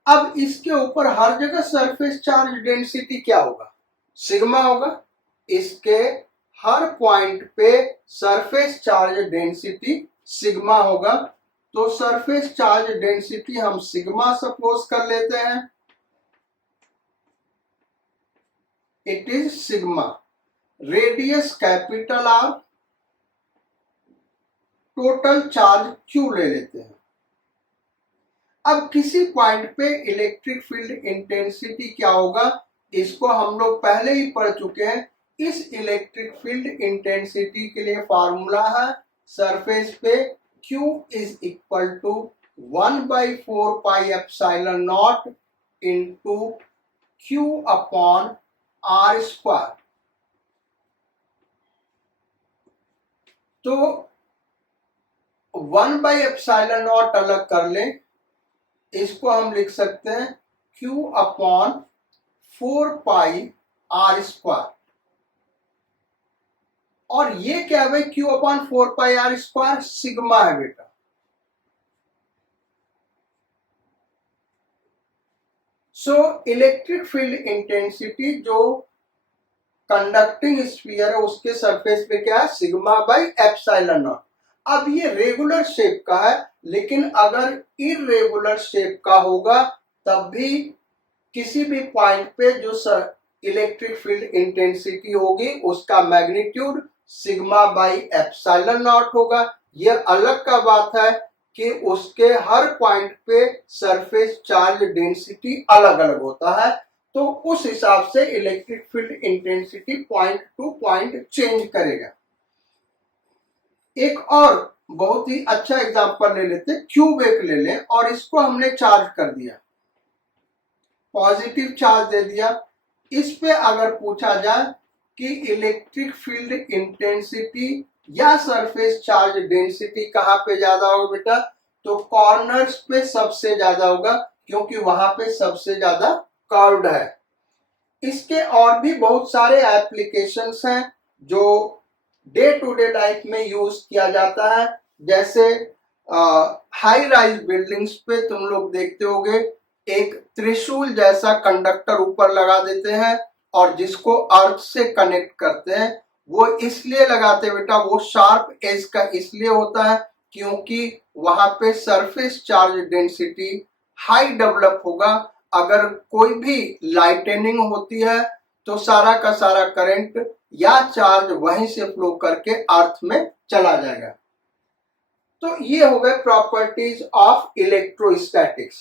अब इसके ऊपर हर जगह सरफेस चार्ज डेंसिटी क्या होगा, सिग्मा होगा। इसके हर पॉइंट पे सरफेस चार्ज डेंसिटी सिग्मा होगा। तो सरफेस चार्ज डेंसिटी हम सिग्मा सपोज कर लेते हैं, it is sigma. Radius capital R, total charge Q ले लेते हैं। अब किसी पॉइंट पे इलेक्ट्रिक फील्ड इंटेंसिटी क्या होगा, इसको हम लोग पहले ही पढ़ चुके हैं। इस इलेक्ट्रिक फील्ड इंटेंसिटी के लिए फॉर्मूला है, सरफेस पे Q is equal to 1/4 pi epsilon naught into Q upon R square. तो 1/एप्सिलॉन नॉट अलग कर लें, इसको हम लिख सकते हैं Q अपॉन 4 पाई R स्क्वायर। और ये क्या है भाई, Q अपॉन 4 पाई R स्क्वायर सिग्मा है बेटा। सो इलेक्ट्रिक फील्ड इंटेंसिटी जो कंडक्टिंग स्फीयर है उसके सरफेस पे क्या है, सिग्मा बाई एप्सिलॉन नॉट। अब ये रेगुलर शेप का है, लेकिन अगर इरेगुलर शेप का होगा तब भी किसी भी पॉइंट पे जो इलेक्ट्रिक फील्ड इंटेंसिटी होगी उसका magnitude sigma by epsilon naught होगा। ये अलग का बात है कि उसके हर पॉइंट पे सरफेस चार्ज डेंसिटी अलग अलग होता है, तो उस हिसाब से electric field intensity point two point change करेगा। एक और बहुत ही अच्छा एग्जांपल ले लेते, क्यूब एक ले लें और इसको हमने चार्ज कर दिया, पॉजिटिव चार्ज दे दिया। इस पे अगर पूछा जाए कि इलेक्ट्रिक फील्ड इंटेंसिटी या सरफेस चार्ज डेंसिटी कहाँ पे ज्यादा होगा बेटा, तो कॉर्नर्स पे सबसे ज्यादा होगा, क्योंकि वहां पे सबसे ज्यादा कर्व्ड है। इसके और भी बहुत सारे एप्लीकेशंस हैं जो डे टू डे लाइफ में यूज किया जाता है, जैसे हाई राइज बिल्डिंग्स पे तुम लोग देखते होगे एक त्रिशूल जैसा कंडक्टर ऊपर लगा देते हैं और जिसको अर्थ से कनेक्ट करते हैं। वो इसलिए लगाते हैं बेटा, वो शार्प एज का इसलिए होता है क्योंकि वहां पे surface charge density high develop होगा। अगर कोई भी लाइटनिंग होती है तो सारा का सारा करंट या चार्ज वहीं से फ्लो करके अर्थ में चला जाएगा। तो ये हो गए प्रॉपर्टीज ऑफ इलेक्ट्रोस्टैटिक्स।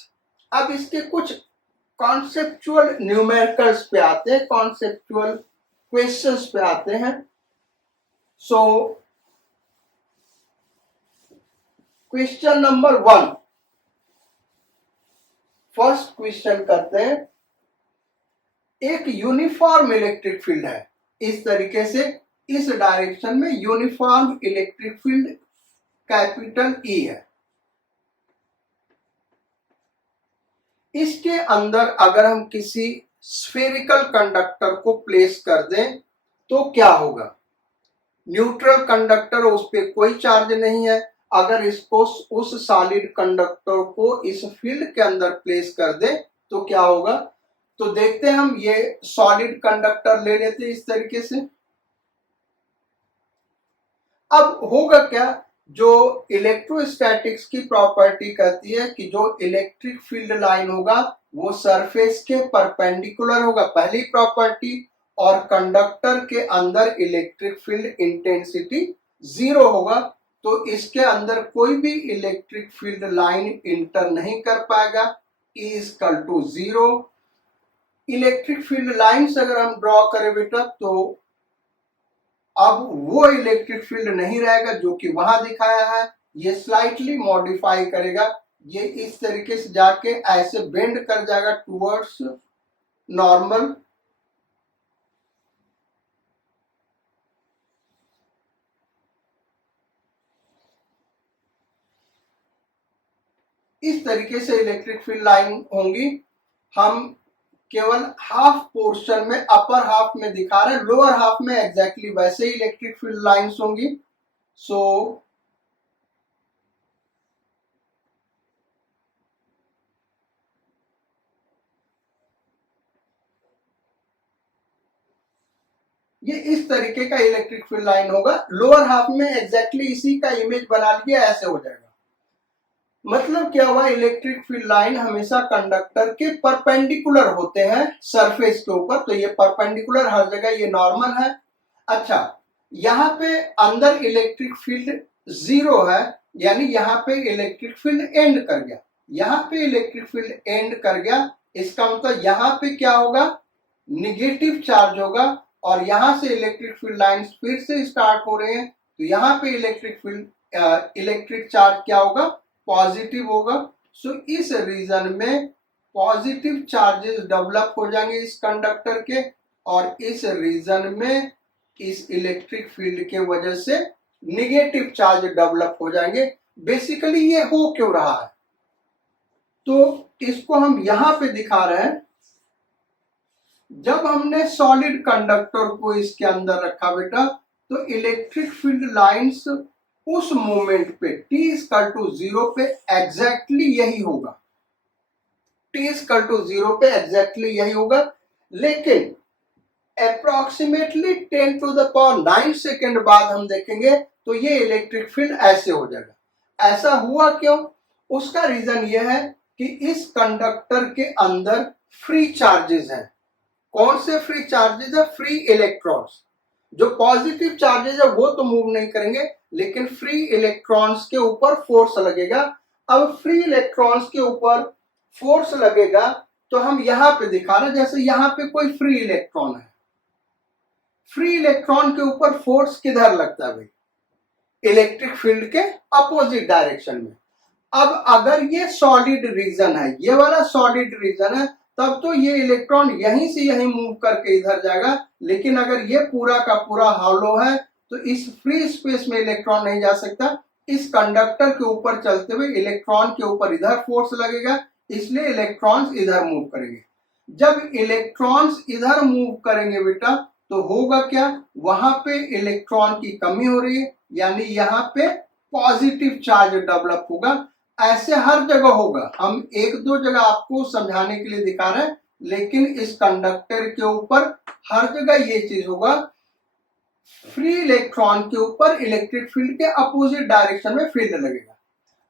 अब इसके कुछ कॉन्सेप्चुअल न्यूमेरिकल्स पे आते हैं, कॉन्सेप्चुअल क्वेश्चंस पे आते हैं। So question number 1, first question करते हैं। एक यूनिफॉर्म इलेक्ट्रिक फील्ड है, इस तरीके से इस डायरेक्शन में uniform electric field capital E है। इसके अंदर अगर हम किसी स्फेरिकल कंडक्टर को प्लेस कर दें तो क्या होगा? न्यूट्रल कंडक्टर, उस पर कोई चार्ज नहीं है। अगर इसको उस सॉलिड कंडक्टर को इस फील्ड के अंदर प्लेस कर दें तो क्या होगा? तो देखते हैं, हम ये सॉलिड कंडक्टर ले लेते हैं इस तरीके से। अब होगा क्या, जो इलेक्ट्रोस्टैटिक्स की प्रॉपर्टी कहती है कि जो इलेक्ट्रिक फील्ड लाइन होगा वो सरफेस के परपेंडिकुलर होगा, पहली प्रॉपर्टी, और कंडक्टर के अंदर इलेक्ट्रिक फील्ड इंटेंसिटी 0 होगा। तो इसके अंदर कोई भी इलेक्ट्रिक फील्ड लाइन इंटर नहीं कर पाएगा, E = 0। इलेक्ट्रिक फील्ड लाइंस अगर हम ड्रॉ करें बेटा तो अब वो इलेक्ट्रिक फील्ड नहीं रहेगा जो कि वहां दिखाया है, ये स्लाइटली मॉडिफाई करेगा, ये इस तरीके से जाके ऐसे बेंड कर जाएगा टुवर्ड्स नॉर्मल। इस तरीके से इलेक्ट्रिक फील्ड लाइन होंगी। हम केवल हाफ पोर्शन में, अपर हाफ में दिखा रहे हैं, लोअर हाफ में एग्जैक्टली वैसे ही इलेक्ट्रिक फील्ड लाइंस होंगी। सो ये इस तरीके का इलेक्ट्रिक फील्ड लाइन होगा, लोअर हाफ में एग्जैक्टली इसी का इमेज बना लीजिए, ऐसे हो जाएगा। मतलब क्या हुआ, इलेक्ट्रिक फील्ड लाइन हमेशा कंडक्टर के परपेंडिकुलर होते हैं सरफेस के ऊपर, तो ये परपेंडिकुलर हर जगह, ये नॉर्मल है। अच्छा, यहाँ पे अंदर इलेक्ट्रिक फील्ड 0 है, यानी यहाँ पे इलेक्ट्रिक फील्ड एंड कर गया, यहाँ पे इलेक्ट्रिक फील्ड एंड कर गया। इसका मतलब यहाँ पे क्या होगा, निगेटिव चार्ज होगा, और यहां से इलेक्ट्रिक फील्ड लाइंस फिर से स्टार्ट हो रहे हैं, तो यहाँ पे इलेक्ट्रिक चार्ज क्या होगा, पॉजिटिव होगा। सो इस रीजन में पॉजिटिव चार्जेस डेवलप हो जाएंगे इस कंडक्टर के, और इस रीजन में इस इलेक्ट्रिक फील्ड के वजह से निगेटिव चार्ज डेवलप हो जाएंगे। बेसिकली ये हो क्यों रहा है, तो इसको हम यहां पे दिखा रहे हैं। जब हमने सॉलिड कंडक्टर को इसके अंदर रखा बेटा, तो इलेक्ट्रिक फील्ड लाइंस उस मोमेंट पे T = 0 पे एग्जैक्टली यही होगा, T = 0 पे एग्जैक्टली यही होगा। लेकिन अप्रोक्सीमेटली 10⁹ सेकेंड बाद हम देखेंगे तो ये इलेक्ट्रिक फील्ड ऐसे हो जाएगा। ऐसा हुआ क्यों? उसका रीजन ये है कि इस कंडक्टर के अंदर फ्री चार्जेस हैं। कौन से फ्री चार्जेस है? Free electrons. जो पॉजिटिव चार्जेस है वो तो मूव नहीं करेंगे, लेकिन फ्री इलेक्ट्रॉन्स के ऊपर फोर्स लगेगा। अब फ्री इलेक्ट्रॉन्स के ऊपर फोर्स लगेगा तो हम यहां पे दिखा रहे हैं, जैसे यहां पे कोई फ्री इलेक्ट्रॉन है, फ्री इलेक्ट्रॉन के ऊपर फोर्स किधर लगता है भाई? इलेक्ट्रिक फील्ड के अपोजिट डायरेक्शन में। अब अगर ये सॉलिड रीजन है, ये वाला सॉलिड रीजन है, तब तो ये इलेक्ट्रॉन यहीं से यहीं मूव करके इधर जाएगा। लेकिन अगर ये पूरा का पूरा हॉलो है तो इस फ्री स्पेस में इलेक्ट्रॉन नहीं जा सकता। इस कंडक्टर के ऊपर चलते हुए इलेक्ट्रॉन के ऊपर इधर फोर्स लगेगा, इसलिए इलेक्ट्रॉन्स इधर मूव करेंगे। जब इलेक्ट्रॉन्स इधर मूव करेंगे बेटा तो होगा क्या, वहां पे इलेक्ट्रॉन की कमी हो रही है, यानी यहाँ पे पॉजिटिव चार्ज डेवलप होगा। ऐसे हर जगह होगा, हम एक दो जगह आपको समझाने के लिए दिखा रहे हैं, लेकिन इस कंडक्टर के ऊपर हर जगह ये चीज होगा, फ्री इलेक्ट्रॉन के ऊपर इलेक्ट्रिक फील्ड के अपोजिट डायरेक्शन में फील्ड लगेगा।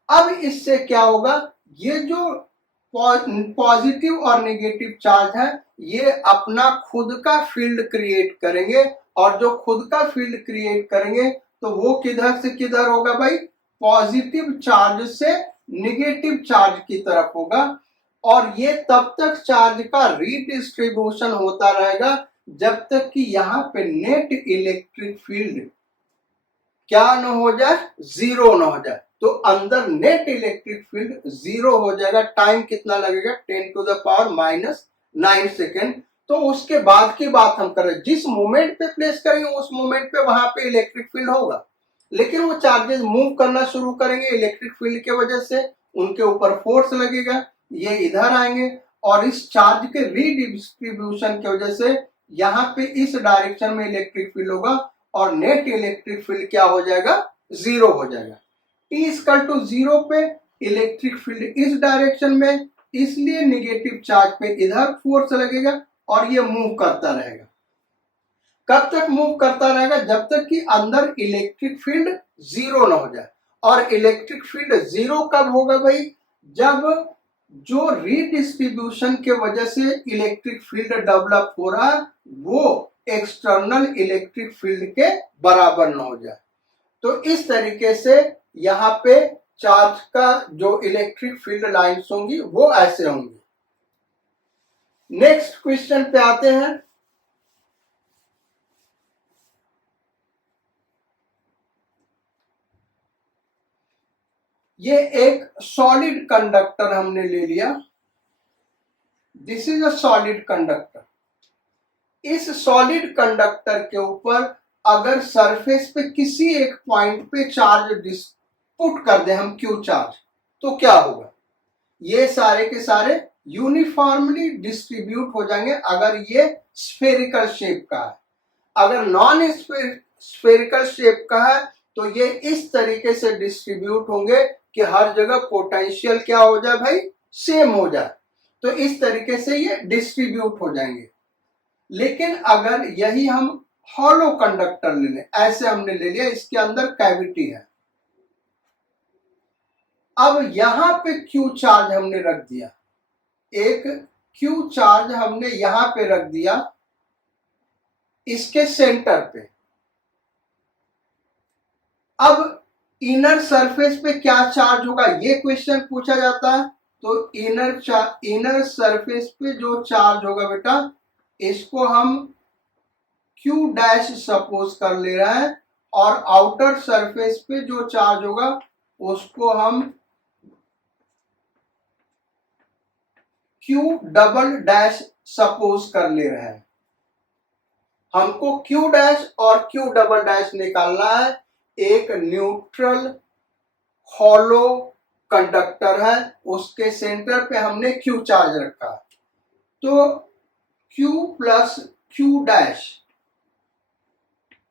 अब इससे क्या होगा, ये जो पॉजिटिव और नेगेटिव चार्ज है ये अपना खुद का फील्ड क्रिएट करेंगे, और जो खुद का फील्ड क्रिएट करेंगे तो वो किधर से किधर होगा भाई, पॉजिटिव चार्ज से नेगेटिव चार्ज की तरफ होगा। और ये तब तक चार्ज का रीडिस्ट्रीब्यूशन होता रहेगा जब तक कि यहाँ पे नेट इलेक्ट्रिक फील्ड क्या न हो जाए, जीरो न हो जाए। तो अंदर नेट इलेक्ट्रिक फील्ड जीरो हो जाएगा। टाइम कितना लगेगा, 10⁻⁹ सेकेंड। तो उसके बाद की बात हम करें, जिस मोमेंट पे प्लेस करेंगे उस मोमेंट पे वहां पे इलेक्ट्रिक फील्ड होगा, लेकिन वो चार्जेस मूव करना शुरू करेंगे इलेक्ट्रिक फील्ड के वजह से, उनके ऊपर फोर्स लगेगा, ये इधर आएंगे, और इस चार्ज के रीडिस्ट्रीब्यूशन की वजह से यहाँ पे इस डायरेक्शन में इलेक्ट्रिक फील्ड होगा, और नेट इलेक्ट्रिक फील्ड क्या हो जाएगा, जीरो हो जाएगा। T=0 पे इलेक्ट्रिक फील्ड इस डायरेक्शन में, इसलिए नेगेटिव चार्ज पे इधर फोर्स लगेगा और ये मूव करता रहेगा। कब तक मूव करता रहेगा, जब तक कि अंदर इलेक्ट्रिक फील्ड जीरो ना हो जाए। और इलेक्ट्रिक फील्ड जीरो कब होगा भाई, जब जो रीडिस्ट्रीब्यूशन के वजह से इलेक्ट्रिक फील्ड डेवलप हो रहा है वो एक्सटर्नल इलेक्ट्रिक फील्ड के बराबर ना हो जाए। तो इस तरीके से यहाँ पे चार्ज का जो इलेक्ट्रिक फील्ड लाइंस होंगी वो ऐसे होंगी। नेक्स्ट क्वेश्चन पे आते हैं। ये एक सॉलिड कंडक्टर हमने ले लिया, this is a solid conductor. इस सॉलिड कंडक्टर के ऊपर अगर सरफेस पे किसी एक पॉइंट पे चार्ज पुट कर दे हम, क्यू चार्ज, तो क्या होगा, ये सारे के सारे यूनिफॉर्मली डिस्ट्रीब्यूट हो जाएंगे अगर ये स्फेरिकल शेप का है। अगर नॉन स्फेरिकल शेप का है तो ये इस तरीके से डिस्ट्रीब्यूट होंगे कि हर जगह पोटेंशियल क्या हो जाए भाई, सेम हो जाए। तो इस तरीके से ये डिस्ट्रीब्यूट हो जाएंगे। लेकिन अगर यही हम हॉलो कंडक्टर ले लें, ऐसे हमने ले लिया, इसके अंदर कैविटी है, अब यहां पे क्यू चार्ज हमने रख दिया, एक क्यू चार्ज हमने यहां पे रख दिया इसके सेंटर पे। अब इनर सरफेस पे क्या चार्ज होगा ये क्वेश्चन पूछा जाता है। तो इनर सरफेस पे जो चार्ज होगा बेटा, इसको हम क्यू डैश सपोज कर ले रहे हैं, और आउटर सरफेस पे जो चार्ज होगा उसको हम क्यू डबल डैश सपोज कर ले रहे हैं। हमको क्यू डैश और क्यू डबल डैश निकालना है। एक न्यूट्रल हॉलो कंडक्टर है, उसके सेंटर पे हमने क्यू चार्ज रखा, तो Q plus Q dash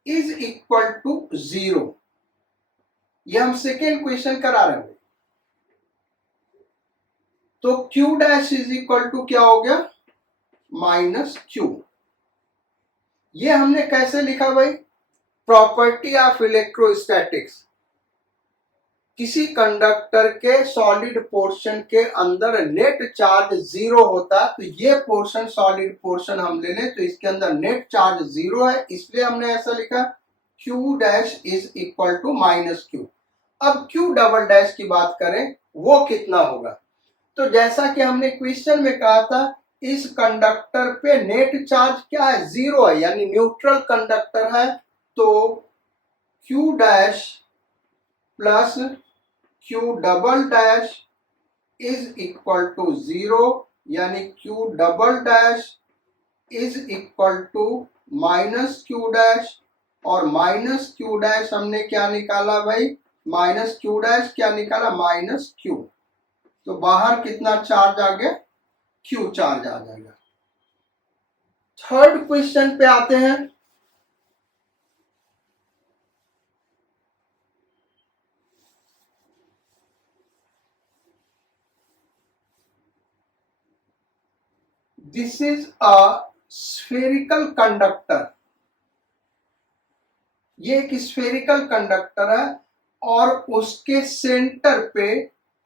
is equal to 0। ये हम सेकेंड क्वेश्चन करा रहे हैं। तो Q dash is equal to क्या हो गया, माइनस क्यू। ये हमने कैसे लिखा भाई, प्रॉपर्टी ऑफ इलेक्ट्रोस्टैटिक्स। किसी कंडक्टर के सॉलिड पोर्शन के अंदर नेट चार्ज जीरो होता है, तो ये पोर्शन सॉलिड पोर्शन हम ले लें तो इसके अंदर नेट चार्ज जीरो है, इसलिए हमने ऐसा लिखा Q dash is equal to minus Q. अब क्यू डबल डैश की बात करें वो कितना होगा, तो जैसा कि हमने क्वेश्चन में कहा था, इस कंडक्टर पे नेट चार्ज क्या है, जीरो है, यानी न्यूट्रल कंडक्टर है। तो Q dash plus Q double dash is equal to 0, यानी Q double dash is equal to minus Q dash, और माइनस क्यू डैश हमने क्या निकाला भाई, माइनस क्यू डैश क्या निकाला, माइनस क्यू। तो बाहर कितना चार्ज आ गया, क्यू चार्ज आ जाएगा। थर्ड क्वेश्चन पे आते हैं। This is a spherical conductor, ये एक स्फेरिकल कंडक्टर है और उसके सेंटर पे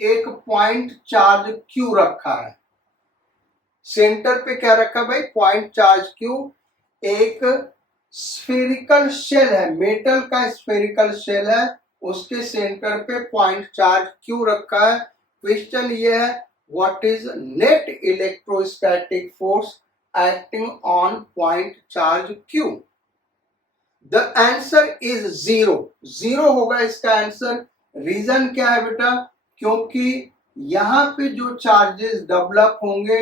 एक पॉइंट चार्ज Q रखा है। सेंटर पे क्या रखा भाई? Point charge Q। एक स्फेरिकल शेल है, मेटल का स्फेरिकल शेल है, उसके सेंटर पे पॉइंट चार्ज Q रखा है। क्वेश्चन ये है, what is net electrostatic force acting on point charge Q? The answer is zero, zero होगा इसका आंसर। रीजन क्या है बेटा? क्योंकि यहां पे जो चार्जेस डेवलप होंगे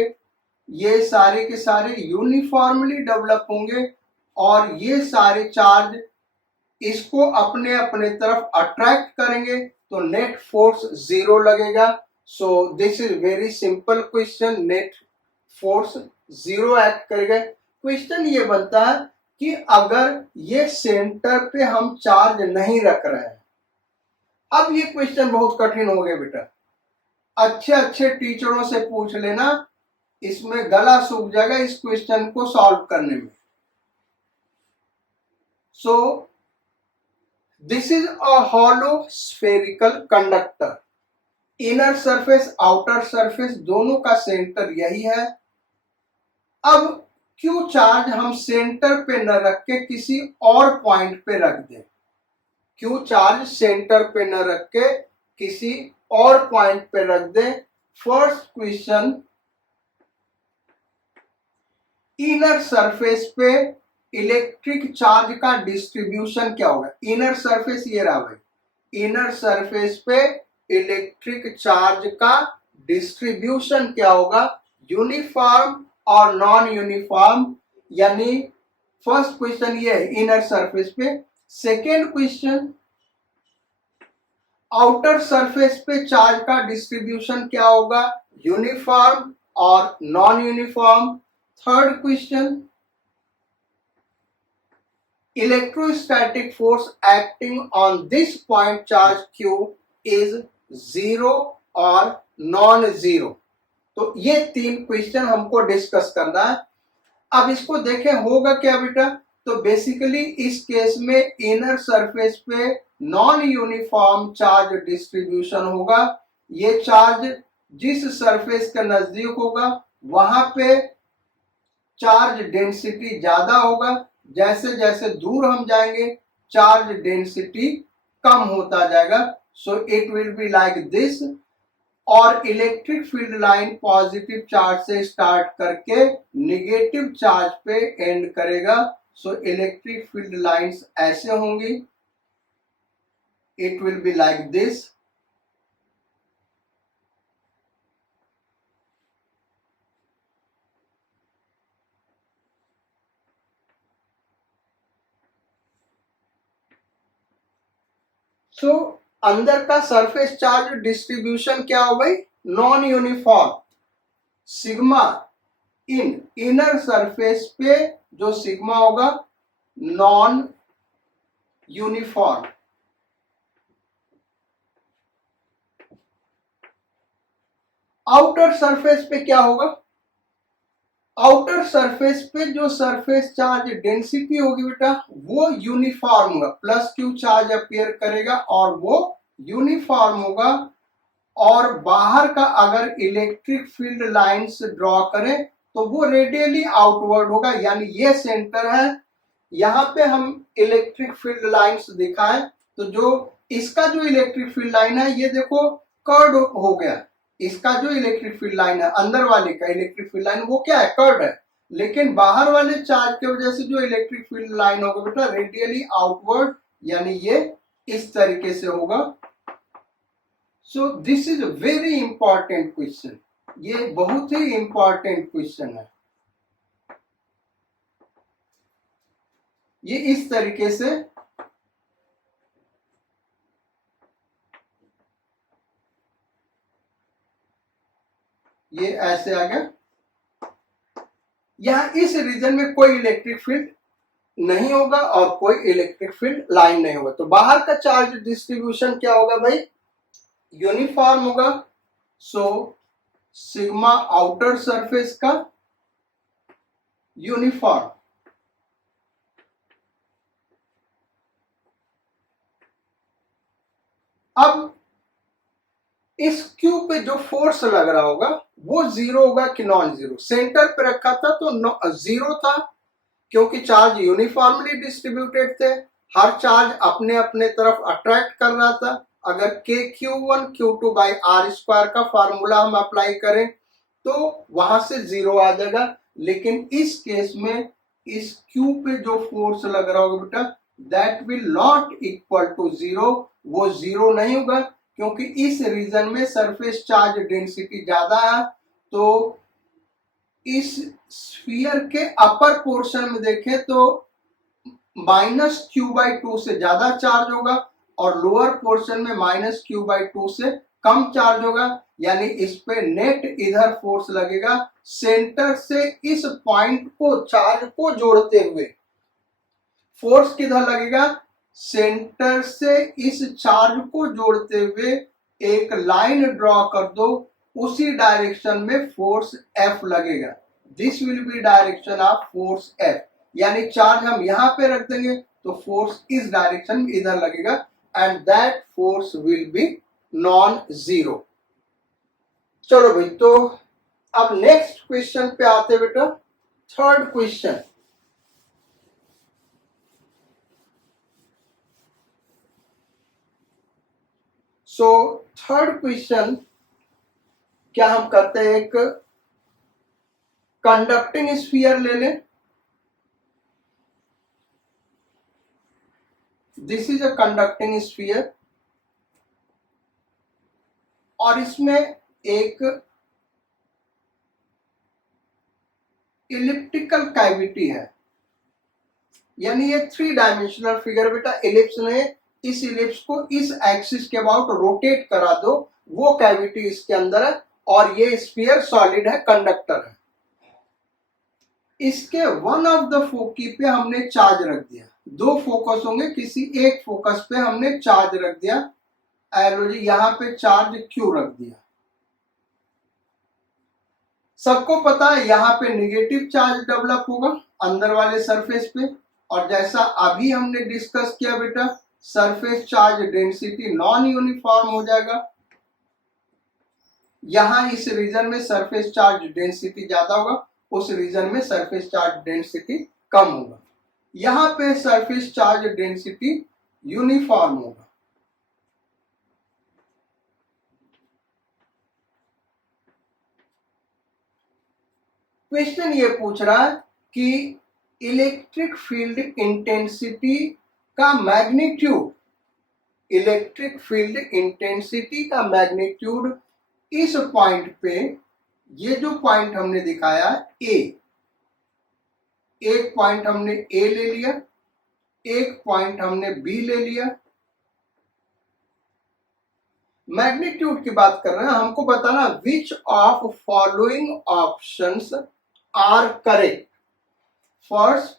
ये सारे के सारे यूनिफॉर्मली डेवलप होंगे और ये सारे चार्ज इसको अपने अपने तरफ अट्रैक्ट करेंगे, तो नेट फोर्स जीरो लगेगा। So this is very simple question, net force zero act करेगा। क्वेश्चन ये बनता है कि अगर ये सेंटर पे हम चार्ज नहीं रख रहे हैं, अब ये क्वेश्चन बहुत कठिन हो गया बेटा, अच्छे अच्छे टीचरों से पूछ लेना, इसमें गला सूख जाएगा इस क्वेश्चन को सॉल्व करने में। So this is a hollow spherical conductor, inner surface outer surface दोनों का सेंटर यही है। अब क्यू चार्ज हम सेंटर पे न रख के किसी और पॉइंट पे रख दें, क्यू चार्ज सेंटर पे न रख के किसी और पॉइंट पे रख दें। फर्स्ट क्वेश्चन, इनर सरफेस पे इलेक्ट्रिक चार्ज का डिस्ट्रीब्यूशन क्या होगा? इनर सरफेस ये रहा भाई, इनर सरफेस पे इलेक्ट्रिक चार्ज का डिस्ट्रीब्यूशन क्या होगा? यूनिफॉर्म और नॉन यूनिफॉर्म, यानी फर्स्ट क्वेश्चन ये है इनर सरफेस पे। सेकेंड क्वेश्चन, आउटर सरफेस पे चार्ज का डिस्ट्रीब्यूशन क्या होगा? यूनिफॉर्म और non uniform. Third question, electrostatic force acting on this point charge Q is zero और नॉन जीरो। तो ये तीन क्वेश्चन हमको डिस्कस करना है। अब इसको देखें होगा क्या बेटा? तो बेसिकली इस केस में इनर सरफेस पे नॉन यूनिफॉर्म चार्ज डिस्ट्रीब्यूशन होगा। ये चार्ज जिस सरफेस के नजदीक होगा वहां पे चार्ज डेंसिटी ज्यादा होगा, जैसे जैसे दूर हम जाएंगे चार्ज डेंसिटी कम होता जाएगा। So it will be like this. और electric field line positive charge से स्टार्ट करके निगेटिव चार्ज पे एंड करेगा। सो इलेक्ट्रिक फील्ड लाइंस ऐसे होंगी, it will be like this. So अंदर का सरफेस चार्ज डिस्ट्रीब्यूशन क्या हो भाई? Non uniform. Sigma in inner surface पे जो सिग्मा होगा नॉन यूनिफॉर्म। आउटर सरफेस पे क्या होगा? आउटर सरफेस पे जो सरफेस चार्ज डेंसिटी होगी बेटा वो यूनिफॉर्म होगा, प्लस क्यू चार्ज अपीयर करेगा और वो यूनिफॉर्म होगा। और बाहर का अगर इलेक्ट्रिक फील्ड लाइंस ड्रॉ करें तो वो रेडियली आउटवर्ड होगा, यानी ये सेंटर है, यहां पे हम इलेक्ट्रिक फील्ड लाइंस दिखाएं तो जो इसका जो इलेक्ट्रिक फील्ड लाइन है ये देखो कर्ड हो गया। इसका जो इलेक्ट्रिक फील्ड लाइन है अंदर वाले का इलेक्ट्रिक फील्ड लाइन वो क्या है? कर्ड है। लेकिन बाहर वाले चार्ज की वजह से जो इलेक्ट्रिक फील्ड लाइन होगा बेटा रेडियली आउटवर्ड, यानी ये इस तरीके से होगा। So this is a very important question, ये बहुत ही इंपॉर्टेंट क्वेश्चन है। ये इस तरीके से ये ऐसे आ गया। यहां इस रीजन में कोई इलेक्ट्रिक फील्ड नहीं होगा और कोई इलेक्ट्रिक फील्ड लाइन नहीं होगा, तो बाहर का चार्ज डिस्ट्रीब्यूशन क्या होगा भाई? यूनिफॉर्म होगा। सो सिग्मा आउटर सरफेस का यूनिफॉर्म। अब इस क्यू पे जो फोर्स लग रहा होगा वो जीरो होगा कि नॉन जीरो। सेंटर पे रखा था तो जीरो था, क्योंकि चार्ज यूनिफॉर्मली डिस्ट्रीब्यूटेड थे, हर चार्ज अपने अपने तरफ अट्रैक्ट कर रहा था। अगर K Q1 Q2 by R square का फॉर्मूला हम अप्लाई करें तो वहां से जीरो आ जाएगा। लेकिन इस केस में इस Q पे जो फोर्स लग रहा होगा बेटा, that will not equal to zero, वो जीरो नहीं होगा, क्योंकि इस रीजन में सरफेस चार्ज डेंसिटी ज्यादा है। तो इस स्फीयर के अपर पोर्शन में देखें तो -Q/2 से ज्यादा चार्ज होगा और लोअर पोर्शन में -Q/2 से कम चार्ज होगा। यानी इस पे नेट इधर फोर्स लगेगा सेंटर से इस पॉइंट को, चार्ज को जोड़ते हुए। फोर्स किधर लगेगा? सेंटर से इस चार्ज को जोड़ते हुए एक लाइन ड्रॉ कर दो, उसी डायरेक्शन में फोर्स F लगेगा। This will be direction of force F। यानी चार्ज हम यहां पे रख देंगे तो फोर्स इस डायरेक्शन में इधर लगेगा and that force will be non zero. चलो भाई, तो अब नेक्स्ट क्वेश्चन पे आते बेटा। Third question, so third question क्या हम करते हैं, एक कंडक्टिंग स्फीयर ले लें। This is a conducting sphere और इसमें एक इलिप्टिकल कैविटी है। यानी ये 3 डायमेंशनल फिगर बेटा, इलिप्स ने इस इलिप्स को इस एक्सिस के अबाउट रोटेट करा दो, वो कैविटी इसके अंदर है और ये स्फीयर सॉलिड है, कंडक्टर है। इसके वन ऑफ द फोकी पे हमने चार्ज रख दिया। 2 फोकस होंगे, किसी एक फोकस पे हमने चार्ज रख दिया। एरोजी यहां पे चार्ज Q रख दिया। सबको पता है यहां पे निगेटिव चार्ज डेवलप होगा अंदर वाले सरफेस पे, और जैसा अभी हमने डिस्कस किया बेटा, surface charge density non uniform हो जाएगा। यहां इस रीजन में सरफेस चार्ज डेंसिटी ज्यादा होगा, उस रीजन में सरफेस चार्ज डेंसिटी कम होगा। यहां पे सरफेस चार्ज डेंसिटी यूनिफॉर्म होगा। क्वेश्चन ये पूछ रहा है कि इलेक्ट्रिक फील्ड इंटेंसिटी का मैग्नीट्यूड, इलेक्ट्रिक फील्ड इंटेंसिटी का मैग्नीट्यूड इस पॉइंट पे, ये जो पॉइंट हमने दिखाया ए, एक पॉइंट हमने ए ले लिया, एक पॉइंट हमने बी ले लिया। मैग्नीट्यूड की बात कर रहे हैं, हमको बताना which of following options are correct. First,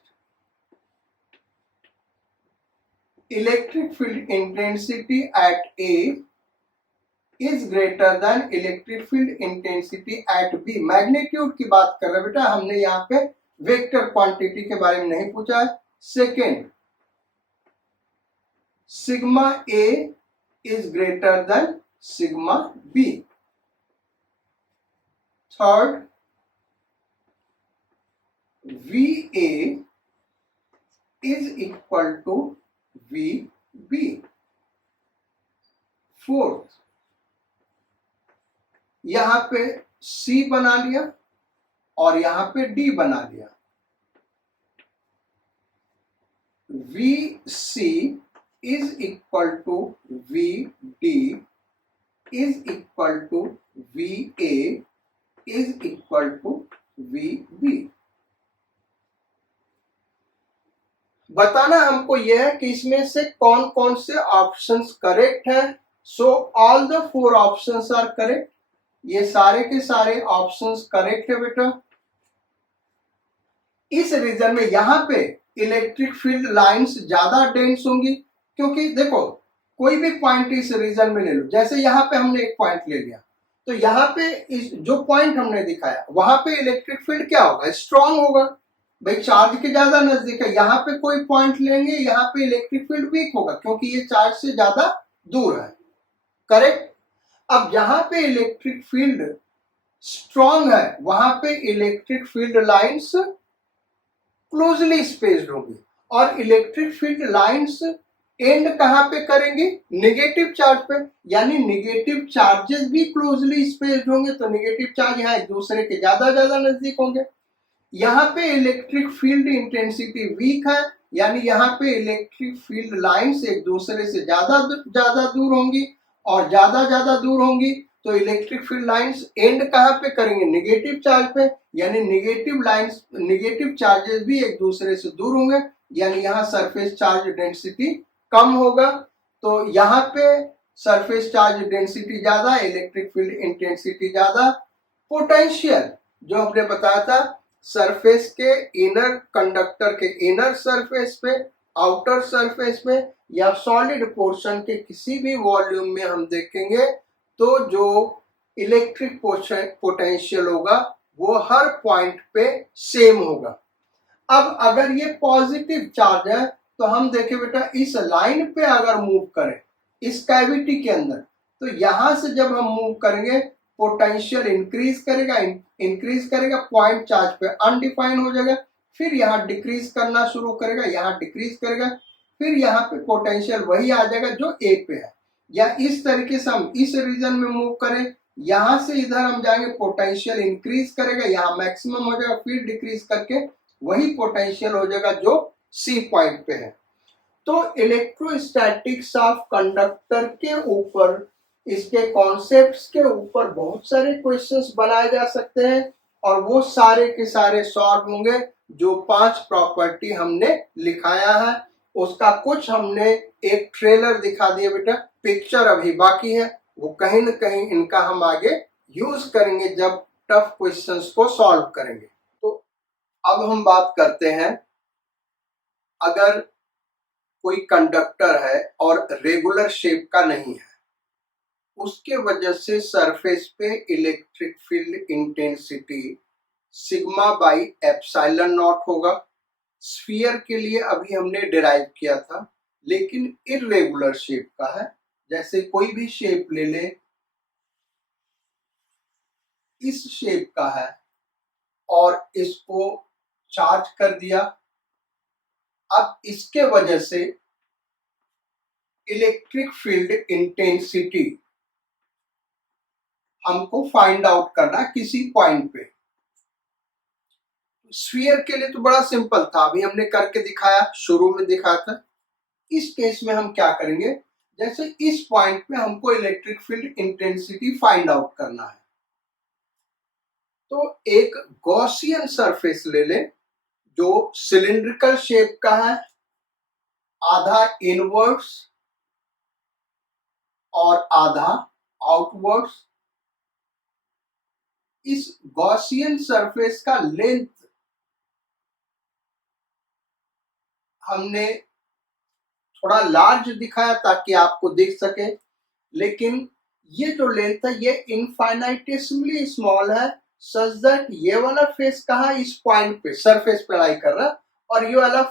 electric field intensity at A is greater than electric field intensity at B. Magnitude की बात कर रहे हैं बेटा, हमने यहाँ पे वेक्टर क्वांटिटी के बारे में नहीं पूछा है। Second, sigma A is greater than sigma B. Third, V A is equal to V B. Fourth, यहां पे C बना लिया और यहां पे D बना लिया। VC is equal to VD is equal to VA is equal to VB। बताना हमको यह है कि इसमें से कौन कौन से ऑप्शंस करेक्ट है। So all the 4 options are correct. ये सारे के सारे ऑप्शंस करेक्ट है बेटा। इस रीजन में यहां पे इलेक्ट्रिक फील्ड लाइंस ज्यादा डेंस होंगी, क्योंकि देखो कोई भी पॉइंट इस रीजन में ले लो, जैसे यहां पे हमने एक पॉइंट ले लिया तो यहाँ पे इस जो पॉइंट हमने दिखाया वहां पे इलेक्ट्रिक फील्ड क्या होगा, स्ट्रांग होगा। भाई चार्ज के ज्यादा नजदीक है, यहाँ पे कोई पॉइंट लेंगे, यहाँ पे इलेक्ट्रिक फील्ड वीक होगा क्योंकि ये चार्ज से ज्यादा दूर है, करेक्ट। अब जहां पे इलेक्ट्रिक फील्ड स्ट्रॉन्ग है वहां पे electric field lines closely spaced होगी, और इलेक्ट्रिक फील्ड लाइंस एंड कहां पे करेंगे, नेगेटिव चार्ज पे, यानी नेगेटिव चार्जेस भी क्लोजली स्पेस्ड होंगे, तो नेगेटिव चार्ज यहाँ एक दूसरे के ज्यादा ज्यादा नजदीक होंगे। यहाँ पे इलेक्ट्रिक फील्ड इंटेंसिटी वीक है, यानी यहाँ पे इलेक्ट्रिक फील्ड लाइंस एक दूसरे से ज्यादा ज्यादा दूर होंगी, और ज्यादा ज्यादा दूर होंगी तो इलेक्ट्रिक फील्ड लाइंस एंड कहाँ पे करेंगे, नेगेटिव चार्ज पे, यानी नेगेटिव लाइंस नेगेटिव चार्जेस भी एक दूसरे से दूर होंगे, यानी यहाँ सरफेस चार्ज डेंसिटी कम होगा। तो यहाँ पे सरफेस चार्ज डेंसिटी ज्यादा, इलेक्ट्रिक फील्ड इंटेंसिटी ज्यादा। पोटेंशियल जो हमने बताया था, सरफेस के इनर कंडक्टर के इनर सरफेस पे, आउटर सरफेस पे या सॉलिड पोर्शन के किसी भी वॉल्यूम में हम देखेंगे तो जो इलेक्ट्रिक पोटेंशियल होगा वो हर पॉइंट पे सेम होगा। अब अगर ये पॉजिटिव चार्ज है तो हम देखें बेटा, इस लाइन पे अगर मूव करें इस कैविटी के अंदर, तो यहां से जब हम मूव करेंगे पोटेंशियल इंक्रीज करेगा, पॉइंट चार्ज पे अनडिफाइन हो जाएगा, फिर यहाँ डिक्रीज करना शुरू करेगा, यहाँ डिक्रीज करेगा, फिर यहाँ पे पोटेंशियल वही आ जाएगा जो ए पे है। या इस तरीके से हम इस रीजन में मूव करें, यहां से इधर हम जाएंगे, पोटेंशियल इंक्रीज करेगा, यहाँ मैक्सिमम हो जाएगा, फिर डिक्रीज करके वही पोटेंशियल हो जाएगा जो सी पॉइंट पे है। तो इलेक्ट्रोस्टैटिक्स ऑफ कंडक्टर के ऊपर, इसके कॉन्सेप्ट्स के ऊपर बहुत सारे क्वेश्चंस बनाए जा सकते हैं, और वो सारे के सारे सॉल्व होंगे जो 5 प्रॉपर्टी हमने लिखाया है। उसका कुछ हमने एक ट्रेलर दिखा दिया बेटा, पिक्चर अभी बाकी है, वो कहीं ना कहीं इनका हम आगे यूज करेंगे जब टफ क्वेश्चंस को सॉल्व करेंगे। तो अब हम बात करते हैं, अगर कोई कंडक्टर है और रेगुलर शेप का नहीं है, उसके वजह से सरफेस पे electric field intensity sigma by epsilon naught होगा। स्फीयर के लिए अभी हमने डिराइव किया था, लेकिन इर्रेगुलर शेप का है, जैसे कोई भी शेप ले ले, इस शेप का है और इसको चार्ज कर दिया, अब इसके वजह से इलेक्ट्रिक फील्ड इंटेंसिटी हमको फाइंड आउट करना किसी पॉइंट पे। स्फीयर के लिए तो बड़ा सिंपल था, अभी हमने करके दिखाया, शुरू में दिखाया था। इस केस में हम क्या करेंगे, जैसे इस पॉइंट पे हमको electric field intensity find out करना है, तो एक गॉसियन सरफेस ले ले जो सिलिंड्रिकल शेप का है, आधा इनवर्ड्स और आधा आउटवर्ड्स। इस गॉसियन सरफेस का लेंथ हमने थोड़ा लार्ज दिखाया ताकि आपको दिख सके, लेकिन ये जो लेंथ है ये इनफाइनाइटेसिमली स्मॉल है, सच दैट ये वाला फेस कहाँ, इस पॉइंट पे सरफेस पे लाई कर रहा है, और ये वाला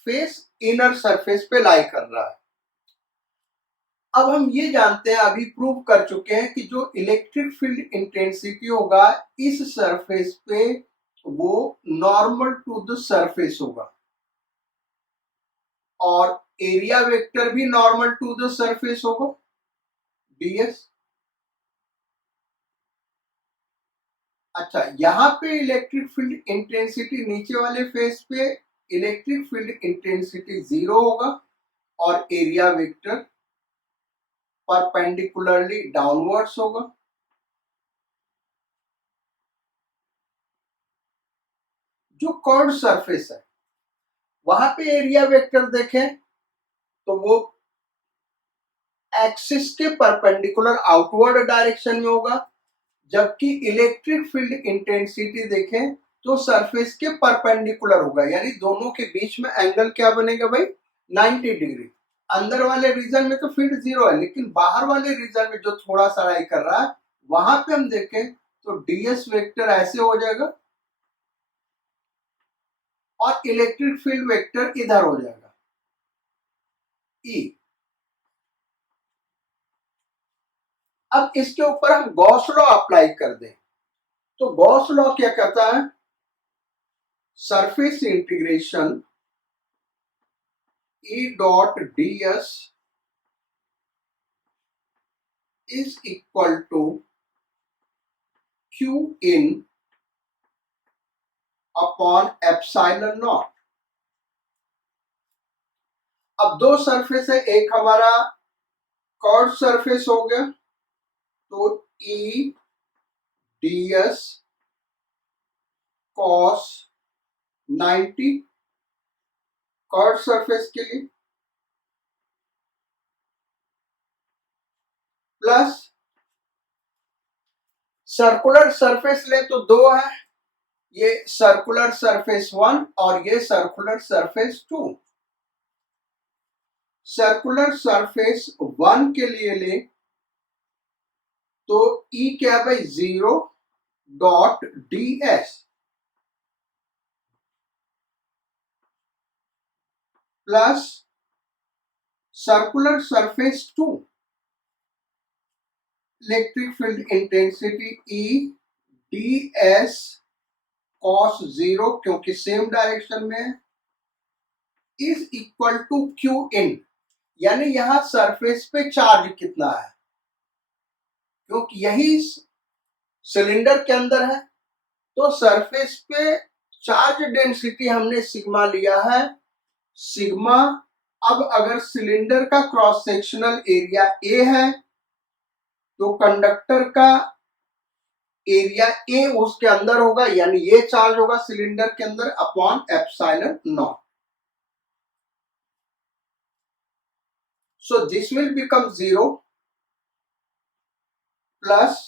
फेस इनर सरफेस पे लाई कर रहा है। अब हम ये जानते हैं, अभी प्रूव कर चुके हैं कि जो इलेक्ट्रिक फील्ड इंटेंसिटी होगा इस सरफेस पे वो नॉर्मल टू द सरफेस होगा, और एरिया वेक्टर भी नॉर्मल टू द सरफेस होगा, ds। अच्छा, यहाँ पे इलेक्ट्रिक फील्ड इंटेंसिटी, नीचे वाले फेस पे इलेक्ट्रिक फील्ड इंटेंसिटी 0 होगा, और एरिया वेक्टर परपेंडिकुलरली डाउनवर्ड्स होगा। जो कर्व्ड सरफेस है वहां पे एरिया वेक्टर देखें तो वो एक्सिस के परपेंडिकुलर आउटवर्ड डायरेक्शन में होगा, जबकि इलेक्ट्रिक फील्ड इंटेंसिटी देखें तो सरफेस के परपेंडिकुलर होगा, यानी दोनों के बीच में एंगल क्या बनेगा भाई, 90 डिग्री। अंदर वाले रीजन में तो फील्ड 0 है, लेकिन बाहर वाले रीजन में जो थोड़ा सा लाई कर रहा है वहां पे हम देखें तो ds वेक्टर ऐसे हो जाएगा, और इलेक्ट्रिक फील्ड वेक्टर इधर हो जाएगा E। अब इसके ऊपर हम गॉस लॉ अप्लाई कर दें तो गॉस लॉ क्या कहता है, surface integration E dot ds is equal to Q in upon epsilon naught. अब दो सरफेस है, एक हमारा कर्व सरफेस हो गया तो E ds cos 90 curve surface के लिए, प्लस सर्कुलर सरफेस ले तो दो है, ये सर्कुलर सरफेस 1 और ये सर्कुलर सरफेस 2। सर्कुलर सरफेस 1 के लिए ले तो E क्या है भाई, 0 dot ds plus circular surface 2 electric field intensity E ds cos 0 क्योंकि सेम डायरेक्शन में इज इक्वल टू Q इन, यानी यहां सरफेस पे चार्ज कितना है, क्योंकि यही सिलेंडर के अंदर है तो सरफेस पे चार्ज डेंसिटी हमने सिग्मा लिया है, सिग्मा। अब अगर सिलेंडर का क्रॉस सेक्शनल एरिया A है तो कंडक्टर का एरिया A उसके अंदर होगा, यानी ये चार्ज होगा सिलेंडर के अंदर upon epsilon naught. So this will become 0 plus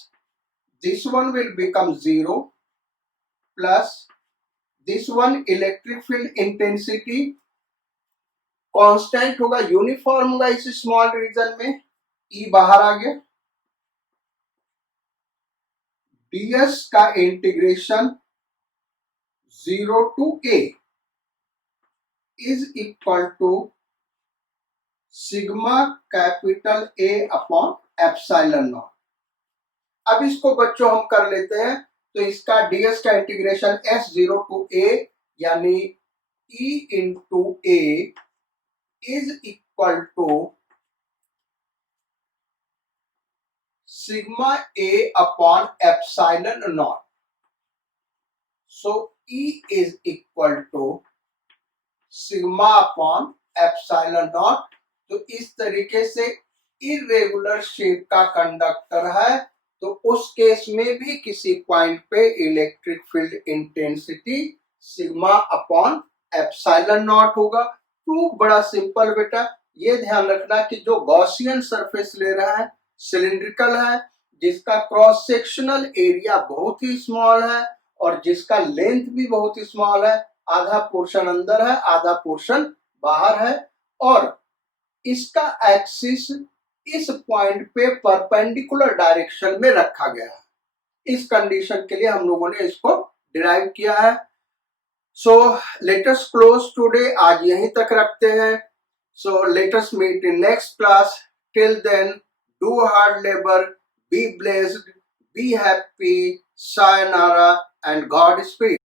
this one will become 0 plus this one electric field intensity constant होगा, यूनिफॉर्म होगा इस स्मॉल रीजन में, E बाहर आ गया, ds का integration 0 to A is equal to sigma capital A upon epsilon naught. अब इसको बच्चों हम कर लेते हैं तो इसका ds का इंटीग्रेशन S0 टू A यानी E into A is equal to sigma A upon epsilon naught. So E is equal to sigma upon epsilon naught. तो इस तरीके से इरेगुलर शेप का कंडक्टर है तो उस केस में भी किसी पॉइंट पे electric field intensity sigma upon epsilon naught होगा। प्रूफ बड़ा सिंपल बेटा, ये ध्यान रखना कि जो गॉसियन सरफेस ले रहा है सिलिंड्रिकल है, जिसका क्रॉस सेक्शनल एरिया बहुत ही स्मॉल है और जिसका लेंथ भी बहुत ही स्मॉल है, आधा पोर्शन अंदर है आधा पोर्शन बाहर है, और इसका एक्सिस इस पॉइंट पे परपेंडिकुलर डायरेक्शन में रखा गया है। इस कंडीशन के लिए हम लोगों ने इसको डिराइव किया है। So let us close today, आज यहीं तक रखते हैं। So let us meet in next class, till then do hard labour, be blessed, be happy, sayonara and God speed।